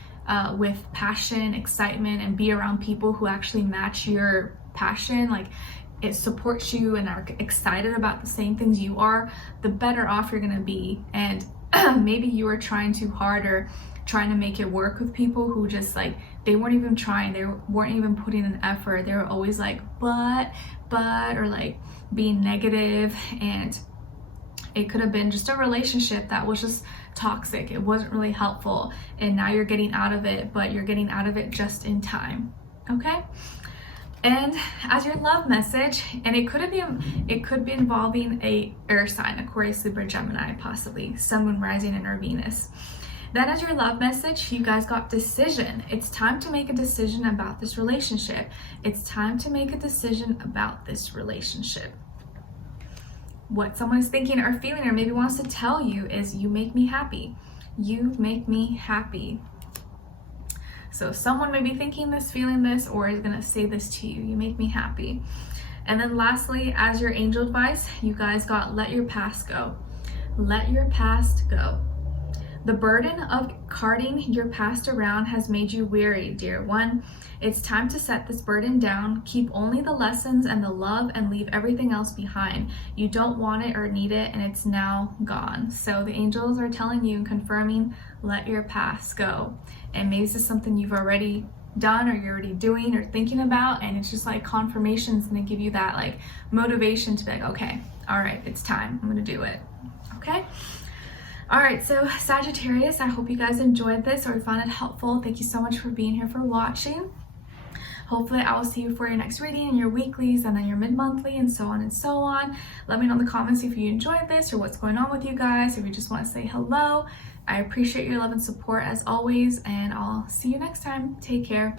with passion, excitement, and be around people who actually match your passion, like it supports you and are excited about the same things you are, the better off you're gonna be. And maybe you were trying too hard, or trying to make it work with people who just like, they weren't even trying, they weren't even putting an effort, they were always like but, or like being negative, and it could have been just a relationship that was just toxic. It wasn't really helpful, and now you're getting out of it, but you're getting out of it just in time, okay? And as your love message, and it could be involving a air sign, Aquarius, Libra, Gemini, possibly Sun, Moon, Rising, and or Venus. Then as your love message, you guys got decision. It's time to make a decision about this relationship. It's time to make a decision about this relationship. What someone is thinking or feeling, or maybe wants to tell you, is you make me happy. You make me happy. So someone may be thinking this, feeling this, or is gonna say this to you. You make me happy. And then lastly, as your angel advice, you guys got let your past go. Let your past go. The burden of carting your past around has made you weary, dear one. It's time to set this burden down. Keep only the lessons and the love, and leave everything else behind. You don't want it or need it, and it's now gone. So the angels are telling you and confirming, let your past go. And maybe this is something you've already done, or you're already doing or thinking about, and it's just like confirmation's gonna give you that like motivation to be like, okay, all right, it's time, I'm gonna do it, okay? All right, so Sagittarius, I hope you guys enjoyed this or found it helpful. Thank you so much for being here, for watching. Hopefully I will see you for your next reading, and your weeklies, and then your mid-monthly, and so on and so on. Let me know in the comments if you enjoyed this, or what's going on with you guys, if you just want to say hello. I appreciate your love and support as always, and I'll see you next time. Take care.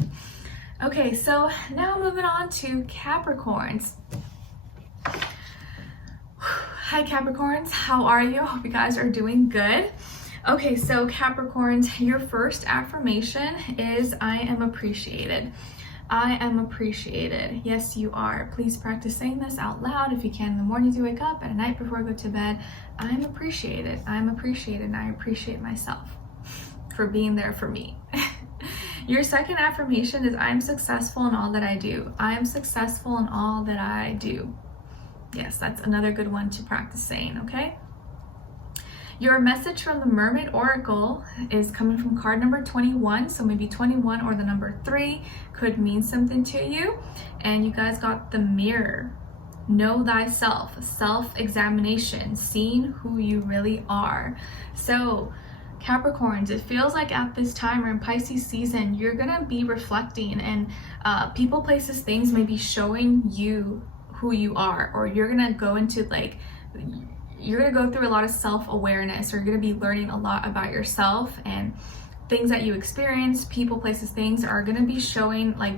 Okay, so now moving on to Capricorns. Hi Capricorns, how are you? Hope you guys are doing good. Okay, so Capricorns, your first affirmation is I am appreciated. I am appreciated. Yes, you are. Please practice saying this out loud if you can in the morning as you wake up, and at night before you go to bed. I am appreciated. I am appreciated, and I appreciate myself for being there for me. Your second affirmation is, I am successful in all that I do. I am successful in all that I do. Yes, that's another good one to practice saying, okay? Your message from the Mermaid Oracle is coming from card number 21. So maybe 21 or the number 3 could mean something to you. And you guys got the Mirror. Know thyself, self-examination, seeing who you really are. So Capricorns, it feels like at this time or in Pisces season, you're gonna be reflecting, and people, places, things may be showing you who you are, or you're gonna go into like, you're gonna go through a lot of self-awareness, or you're gonna be learning a lot about yourself, and things that you experience, people, places, things are gonna be showing, like,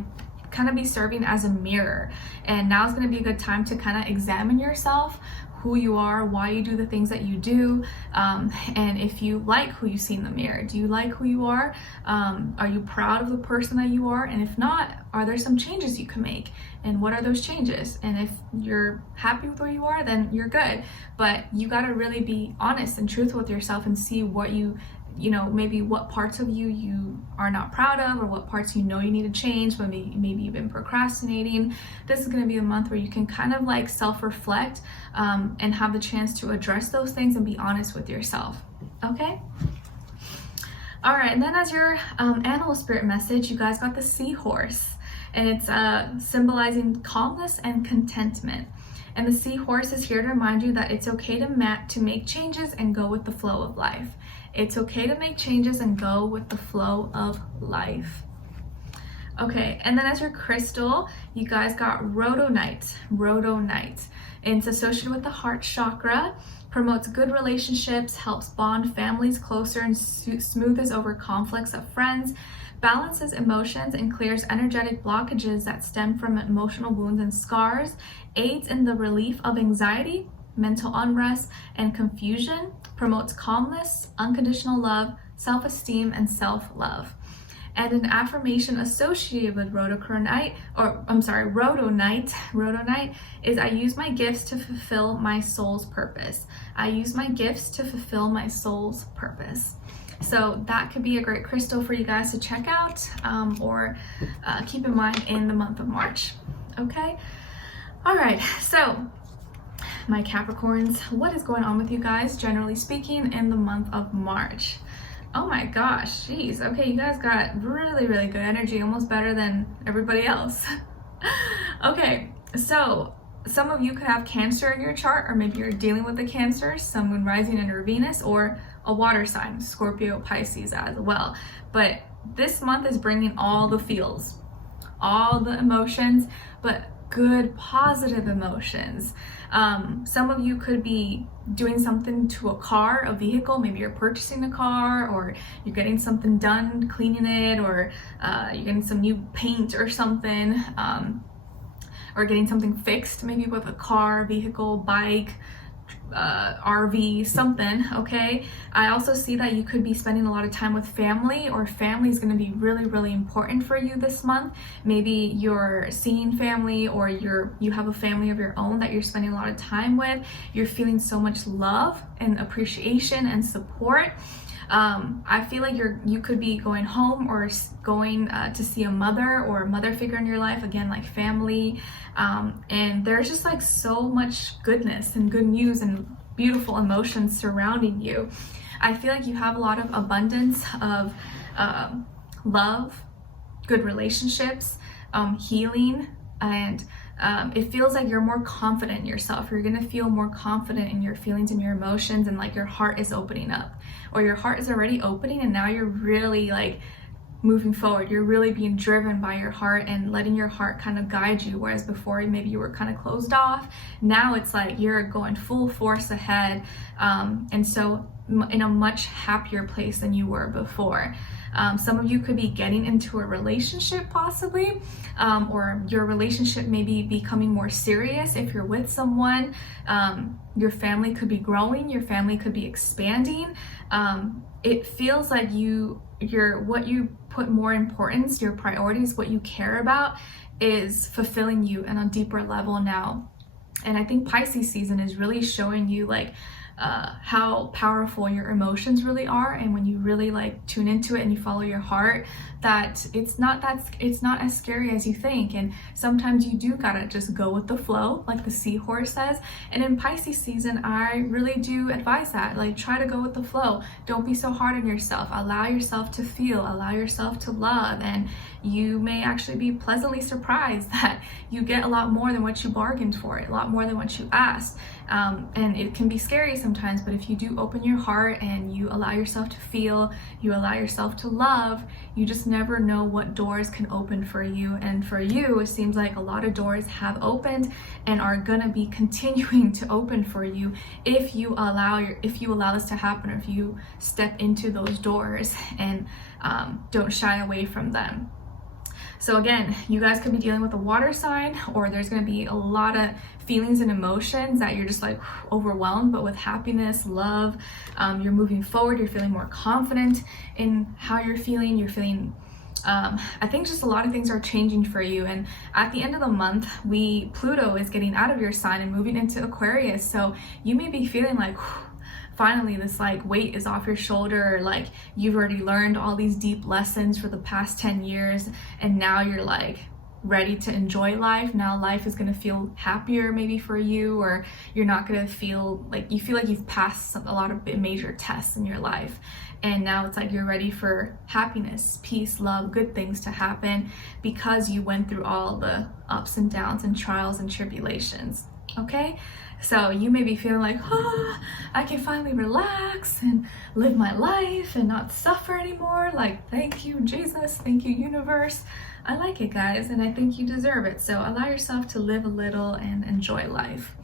kind of be serving as a mirror. And now is going to be a good time to kind of examine yourself, who you are, why you do the things that you do, and if you like who you see in the mirror. Do you like who you are? Are you proud of the person that you are? And if not, are there some changes you can make? And what are those changes? And if you're happy with where you are, then you're good. But you got to really be honest and truthful with yourself and see what you know, maybe what parts of you are not proud of, or what parts you know you need to change, but maybe you've been procrastinating. This is going to be a month where you can kind of like self-reflect and have the chance to address those things and be honest with yourself. Okay? All right, and then as your animal spirit message, you guys got the Seahorse, and it's symbolizing calmness and contentment. And the Seahorse is here to remind you that it's okay to make changes and go with the flow of life. It's okay to make changes and go with the flow of life. Okay, and then as your crystal, you guys got rhodonite. Rhodonite. And it's associated with the heart chakra, promotes good relationships, helps bond families closer, and smoothes over conflicts of friends, balances emotions and clears energetic blockages that stem from emotional wounds and scars, aids in the relief of anxiety, mental unrest, and confusion, promotes calmness, unconditional love, self-esteem, and self-love. And an affirmation associated with rhodonite is, I use my gifts to fulfill my soul's purpose. I use my gifts to fulfill my soul's purpose. So that could be a great crystal for you guys to check out or keep in mind in the month of March. Okay? All right, so my Capricorns, what is going on with you guys, generally speaking, in the month of March? Oh my gosh, geez. Okay, you guys got really, really good energy, almost better than everybody else. Okay, so some of you could have Cancer in your chart, or maybe you're dealing with the Cancer, Sun, Moon, Rising under Venus, or a water sign, Scorpio, Pisces as well. But this month is bringing all the feels, all the emotions, but good, positive emotions. Some of you could be doing something to a car, a vehicle. Maybe you're purchasing a car, or you're getting something done, cleaning it, or you're getting some new paint or something, or getting something fixed, maybe with a car, vehicle, bike, RV, something. Okay, I also see that you could be spending a lot of time with family, or family is going to be really, really important for you this month. Maybe you're seeing family, or you have a family of your own that you're spending a lot of time with. You're feeling so much love and appreciation and support. I feel like you could be going home, or going to see a mother or a mother figure in your life, again, like family, and there's just like so much goodness and good news and beautiful emotions surrounding you. I feel like you have a lot of abundance of love, good relationships, healing, and it feels like you're more confident in yourself. You're gonna feel more confident in your feelings and your emotions, and like your heart is opening up, or your heart is already opening, and now you're really like moving forward. You're really being driven by your heart and letting your heart kind of guide you, whereas before maybe you were kind of closed off. Now it's like you're going full force ahead, and so in a much happier place than you were before. Some of you could be getting into a relationship possibly, or your relationship may be becoming more serious if you're with someone. Your family could be growing, your family could be expanding. It feels like what you put more importance, your priorities, what you care about, is fulfilling you on a deeper level now. And I think Pisces season is really showing you like how powerful your emotions really are, and when you really like tune into it and you follow your heart, that it's not as scary as you think. And sometimes you do gotta just go with the flow, like the seahorse says. And in Pisces season, I really do advise that, like, try to go with the flow. Don't be so hard on yourself. Allow yourself to feel, allow yourself to love, and you may actually be pleasantly surprised that you get a lot more than what you bargained for, a lot more than what you asked. And it can be scary sometimes, but if you do open your heart and you allow yourself to feel, you allow yourself to love, you just never know what doors can open for you. And for you, it seems like a lot of doors have opened and are gonna be continuing to open for you if you allow this to happen, or if you step into those doors and don't shy away from them. So again, you guys could be dealing with a water sign, or there's going to be a lot of feelings and emotions that you're just like overwhelmed, but with happiness, love, you're moving forward, you're feeling more confident in how you're feeling. I think just a lot of things are changing for you. And at the end of the month, Pluto is getting out of your sign and moving into Aquarius. So you may be feeling like, finally this like weight is off your shoulder, or like you've already learned all these deep lessons for the past 10 years and now you're like ready to enjoy life. Now life is going to feel happier maybe for you, or you're not going to feel like you've passed a lot of major tests in your life, and now it's like you're ready for happiness, peace, love, good things to happen because you went through all the ups and downs and trials and tribulations. Okay, so you may be feeling like, I can finally relax and live my life and not suffer anymore. Like, thank you, Jesus. Thank you, universe. I like it, guys, and I think you deserve it. So allow yourself to live a little and enjoy life.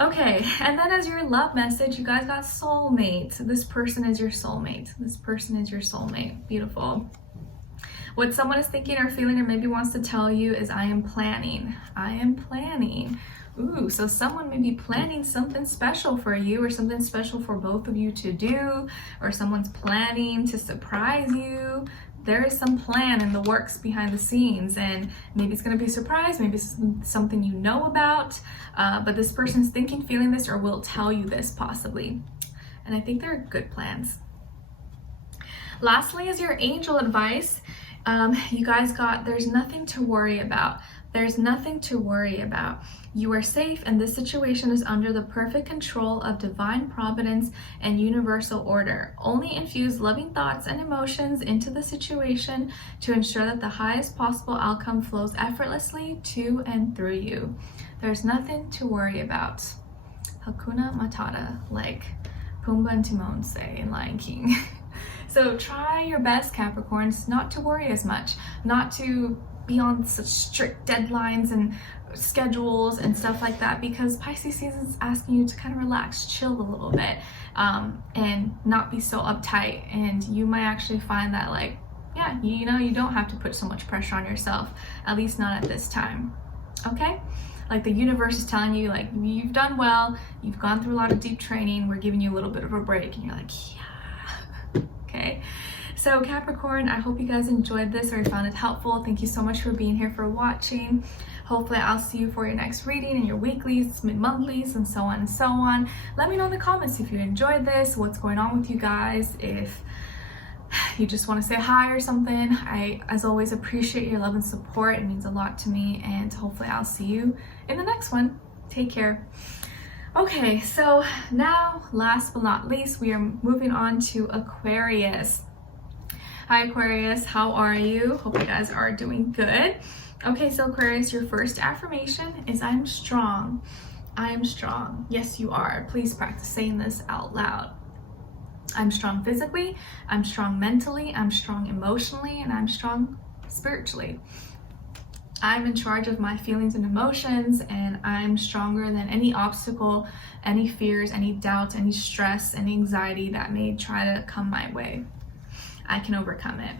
Okay, and then as your love message, you guys got soulmate. This person is your soulmate. This person is your soulmate. Beautiful. What someone is thinking or feeling or maybe wants to tell you is, I am planning. I am planning. Ooh, so someone may be planning something special for you, or something special for both of you to do, or someone's planning to surprise you. There is some plan in the works behind the scenes, and maybe it's going to be a surprise, maybe it's something you know about, but this person's thinking, feeling this, or will tell you this possibly. And I think they're good plans. Lastly is your angel advice. You guys got, there's nothing to worry about. There's nothing to worry about. You are safe, and this situation is under the perfect control of divine providence and universal order. Only infuse loving thoughts and emotions into the situation to ensure that the highest possible outcome flows effortlessly to and through you. There's nothing to worry about. Hakuna Matata, like Pumbaa and Timon say in Lion King. So try your best, Capricorns, not to worry as much, not to be on such strict deadlines and schedules and stuff like that, because Pisces season is asking you to kind of relax, chill a little bit, and not be so uptight. And you might actually find that, like, yeah, you know, you don't have to put so much pressure on yourself, at least not at this time. Okay, like the universe is telling you, like, you've done well, you've gone through a lot of deep training, we're giving you a little bit of a break, and you're like, yeah. Okay, so Capricorn, I hope you guys enjoyed this or you found it helpful. Thank you so much for being here, for watching. Hopefully I'll see you for your next reading and your weeklies, mid-monthlies, and so on and so on. Let me know in the comments if you enjoyed this, what's going on with you guys, if you just want to say hi or something. I, as always, appreciate your love and support. It means a lot to me, and hopefully I'll see you in the next one. Take care. Okay, so now, last but not least, we are moving on to Aquarius. Hi Aquarius, how are you? Hope you guys are doing good. Okay, so Aquarius, your first affirmation is, I'm strong. I am strong. Yes, you are. Please practice saying this out loud. I'm strong physically, I'm strong mentally, I'm strong emotionally, and I'm strong spiritually. I'm in charge of my feelings and emotions, and I'm stronger than any obstacle, any fears, any doubts, any stress, any anxiety that may try to come my way. I can overcome it.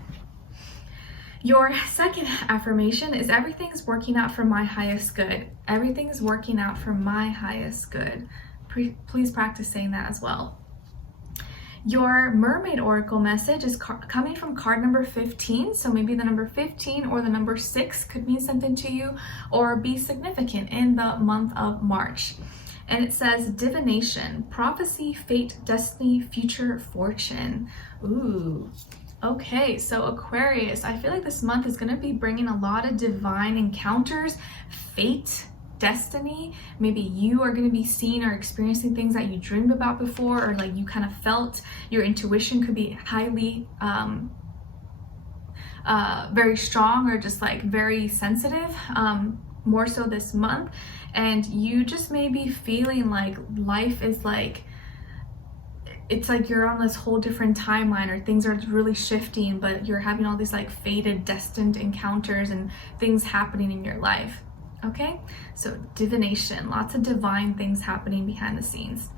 Your second affirmation is, everything's working out for my highest good. Everything's working out for my highest good. Please practice saying that as well. Your Mermaid Oracle message is coming from card number 15. So maybe the number 15 or the number 6 could mean something to you or be significant in the month of March. And it says divination, prophecy, fate, destiny, future fortune. Ooh. Okay, so Aquarius, I feel like this month is going to be bringing a lot of divine encounters, fate, destiny. Maybe you are going to be seeing or experiencing things that you dreamed about before, or like you kind of felt. Your intuition could be highly very strong, or just like very sensitive, more so this month. And you just may be feeling like life is like, it's like you're on this whole different timeline, or things are really shifting, but you're having all these like fated, destined encounters and things happening in your life. Okay, so divination, lots of divine things happening behind the scenes.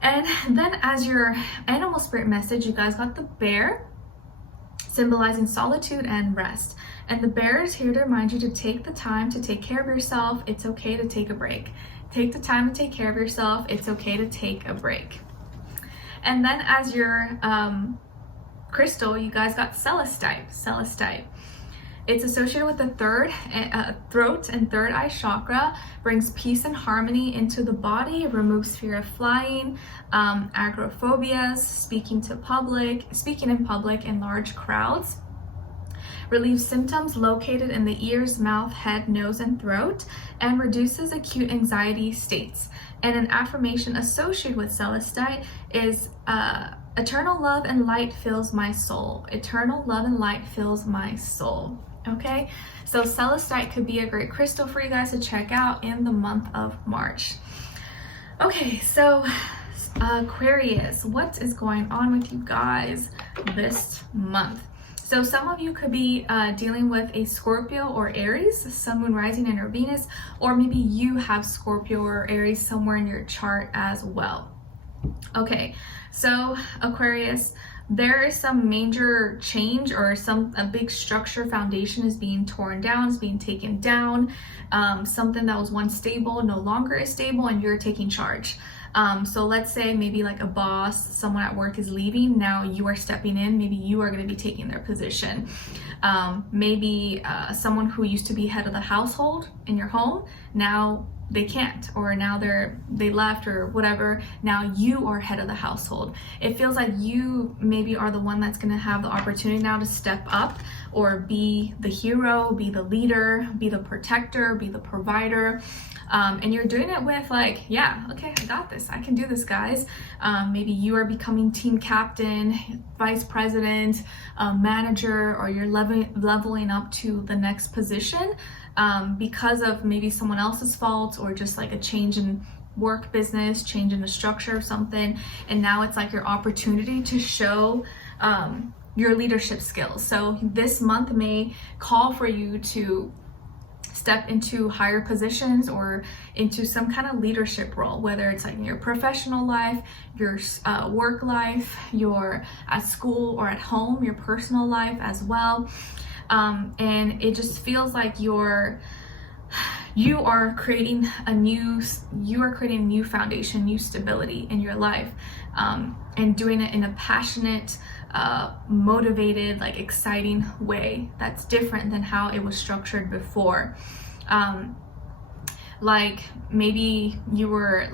And then as your animal spirit message, you guys got the bear, symbolizing solitude and rest. And the bear is here to remind you to take the time to take care of yourself. It's okay to take a break. Take the time to take care of yourself. It's okay to take a break. And then as your crystal, you guys got celestite. Celestite. It's associated with the throat and third eye chakra, brings peace and harmony into the body, removes fear of flying, agoraphobias, speaking in public in large crowds, relieves symptoms located in the ears, mouth, head, nose, and throat, and reduces acute anxiety states. And an affirmation associated with celestite is eternal love and light fills my soul. Eternal love and light fills my soul. Okay, so celestite could be a great crystal for you guys to check out in the month of March. Okay, so Aquarius, what is going on with you guys this month? So some of you could be dealing with a Scorpio or Aries, Sun, Moon, Rising, and or Venus, or maybe you have Scorpio or Aries somewhere in your chart as well. Okay, so Aquarius, there is some major change, or a big structure, foundation is being torn down, is being taken down. Something that was once stable no longer is stable, and you're taking charge. So let's say maybe like a boss, someone at work is leaving, now you are stepping in, maybe you are going to be taking their position. Maybe someone who used to be head of the household in your home, now they can't, or now they left or whatever, now you are head of the household. It feels like you maybe are the one that's going to have the opportunity now to step up, or be the hero, be the leader, be the protector, be the provider. And you're doing it with like, yeah, okay, I got this, I can do this, guys. Maybe you are becoming team captain, vice president, manager, or you're leveling up to the next position because of maybe someone else's fault, or just like a change in work business, change in the structure of something. And now it's like your opportunity to show your leadership skills. So this month may call for you to step into higher positions or into some kind of leadership role, whether it's like in your professional life, your work life, your at school or at home, your personal life as well. And it just feels like you are creating a new foundation, new stability in your life, and doing it in a passionate, motivated, like exciting way that's different than how it was structured before. Like maybe you were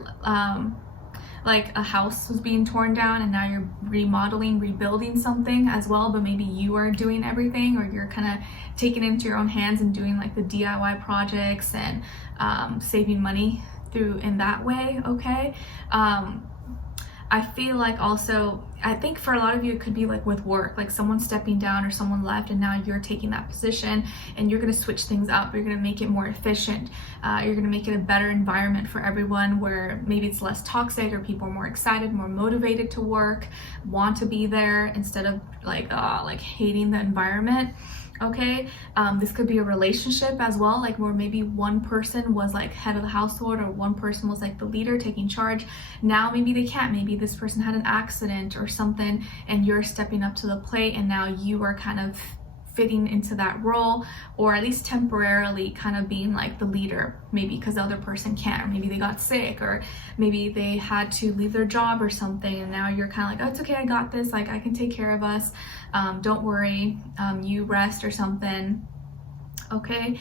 like a house was being torn down and now you're rebuilding something as well, but maybe you are doing everything, or you're kind of taking it into your own hands and doing like the DIY projects and saving money in that way. Okay, I feel like also, I think for a lot of you, it could be like with work, like someone stepping down or someone left and now you're taking that position, and you're going to switch things up. You're going to make it more efficient. You're going to make it a better environment for everyone, where maybe it's less toxic, or people are more excited, more motivated to work, want to be there, instead of like hating the environment. Okay, this could be a relationship as well, like where maybe one person was like head of the household, or one person was like the leader taking charge. Now maybe they can't, maybe this person had an accident or something, and you're stepping up to the plate, and now you are kind of fitting into that role, or at least temporarily kind of being like the leader, maybe because the other person can't, or maybe they got sick, or maybe they had to leave their job or something, and now you're kind of like, oh, it's okay, I got this, like I can take care of us, don't worry, you rest or something. Okay,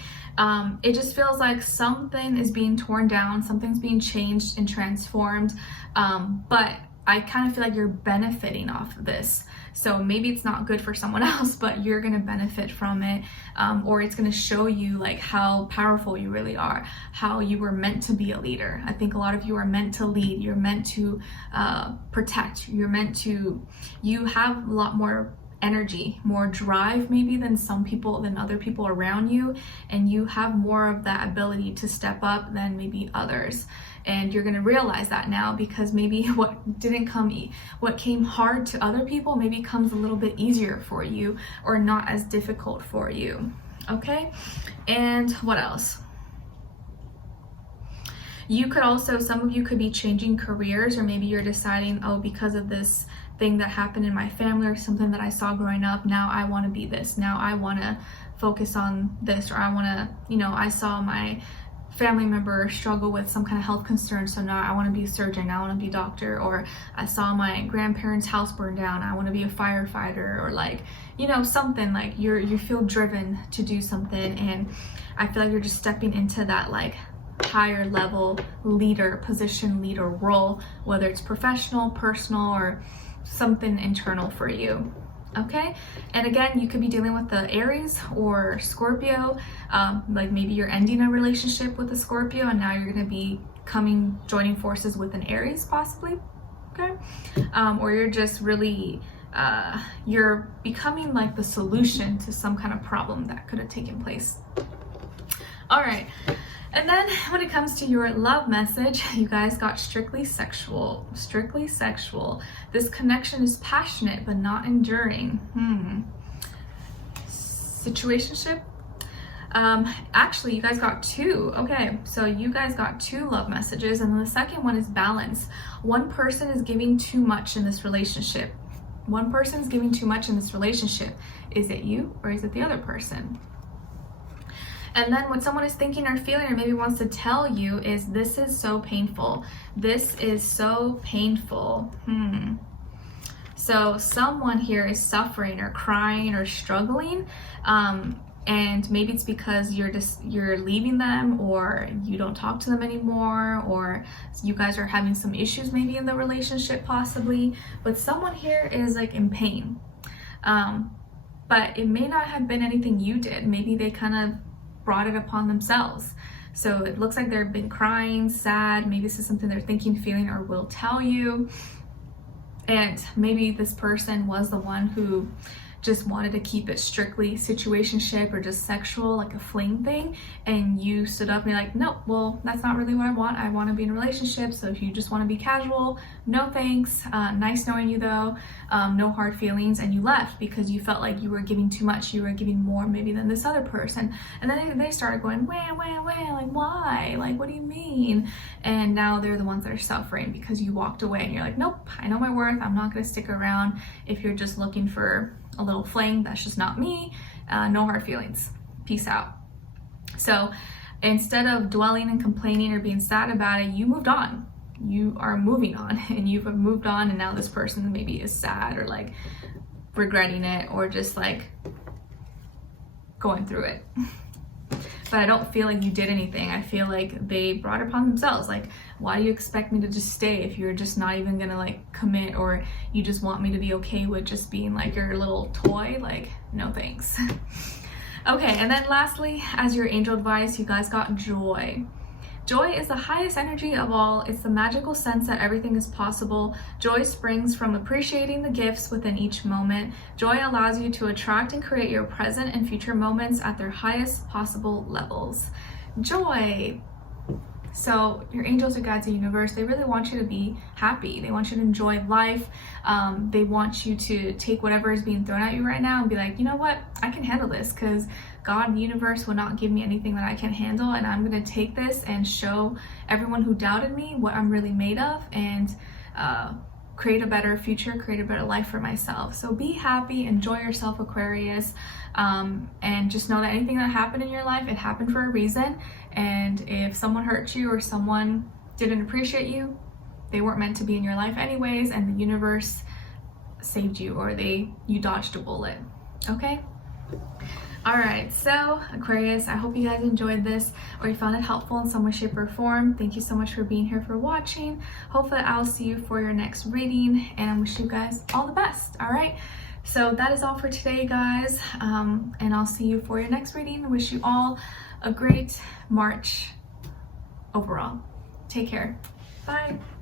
it just feels like something is being torn down, something's being changed and transformed, but I kind of feel like you're benefiting off of this. So maybe it's not good for someone else, but you're going to benefit from it, or it's going to show you like how powerful you really are, how you were meant to be a leader. I think a lot of you are meant to lead, you're meant to protect, you have a lot more energy, more drive maybe than other people around you, and you have more of that ability to step up than maybe others. And you're going to realize that now, because maybe what came hard to other people maybe comes a little bit easier for you, or not as difficult for you. Okay, and what else? You could also, some of you could be changing careers, or maybe you're deciding, oh, because of this thing that happened in my family or something that I saw growing up, now I want to be this, now I want to focus on this, or I want to, I saw my family member struggle with some kind of health concern, so now I want to be a surgeon, I want to be a doctor, or I saw my grandparents' house burn down, I want to be a firefighter, or like, something like you feel driven to do something, and I feel like you're just stepping into that like higher level leader role, whether it's professional, personal, or something internal for you. Okay, and again, you could be dealing with the Aries or Scorpio, like maybe you're ending a relationship with a Scorpio and now you're going to be joining forces with an Aries possibly. Okay, or you're just really you're becoming like the solution to some kind of problem that could have taken place. All right, and then when it comes to your love message, you guys got strictly sexual. Strictly sexual. This connection is passionate but not enduring. Situationship? Actually, you guys got two. Okay, so you guys got two love messages, and the second one is balance. One person is giving too much in this relationship. One person is giving too much in this relationship. Is it you or is it the other person? And then what someone is thinking or feeling or maybe wants to tell you is, this is so painful. This is so painful. So someone here is suffering or crying or struggling. And maybe it's because you're leaving them, or you don't talk to them anymore, or you guys are having some issues maybe in the relationship possibly. But someone here is like in pain. But it may not have been anything you did. Maybe they kind of brought it upon themselves. So it looks like they've been crying, sad. Maybe this is something they're thinking, feeling, or will tell you. And maybe this person was the one who just wanted to keep it strictly situationship or just sexual, like a fling thing, and you stood up and you're like, no, well, that's not really what I want to be in a relationship. So if you just want to be casual, no thanks, nice knowing you though, no hard feelings, and you left because you felt like you were giving too much, you were giving more maybe than this other person. And then they started going, wah, like why, like what do you mean? And now they're the ones that are suffering because you walked away and you're like, nope, I know my worth, I'm not going to stick around. If you're just looking for a little fling, that's just not me. No hard feelings, peace out. So instead of dwelling and complaining or being sad about it, you moved on. You are moving on, and you've moved on, and now this person maybe is sad or like regretting it, or just like going through it. But I don't feel like you did anything. I feel like they brought it upon themselves. Like, why do you expect me to just stay if you're just not even gonna like commit, or you just want me to be okay with just being like your little toy? Like, no thanks. Okay, and then lastly, as your angel advice, you guys got joy. Joy is the highest energy of all. It's the magical sense that everything is possible. Joy springs from appreciating the gifts within each moment. Joy allows you to attract and create your present and future moments at their highest possible levels. Joy. So your angels, your guides, the universe, they really want you to be happy. They want you to enjoy life. They want you to take whatever is being thrown at you right now and be like, you know what? I can handle this, because God, the universe, will not give me anything that I can't handle, and I'm going to take this and show everyone who doubted me what I'm really made of, and create a better future, create a better life for myself. So be happy, enjoy yourself, Aquarius, and just know that anything that happened in your life, it happened for a reason. And if someone hurt you or someone didn't appreciate you, they weren't meant to be in your life anyways, and the universe saved you, or you dodged a bullet. Okay? Alright, so Aquarius, I hope you guys enjoyed this or you found it helpful in some way, shape, or form. Thank you so much for being here, for watching. Hopefully I'll see you for your next reading, and I wish you guys all the best. Alright, so that is all for today, guys, and I'll see you for your next reading. I wish you all a great March overall. Take care. Bye.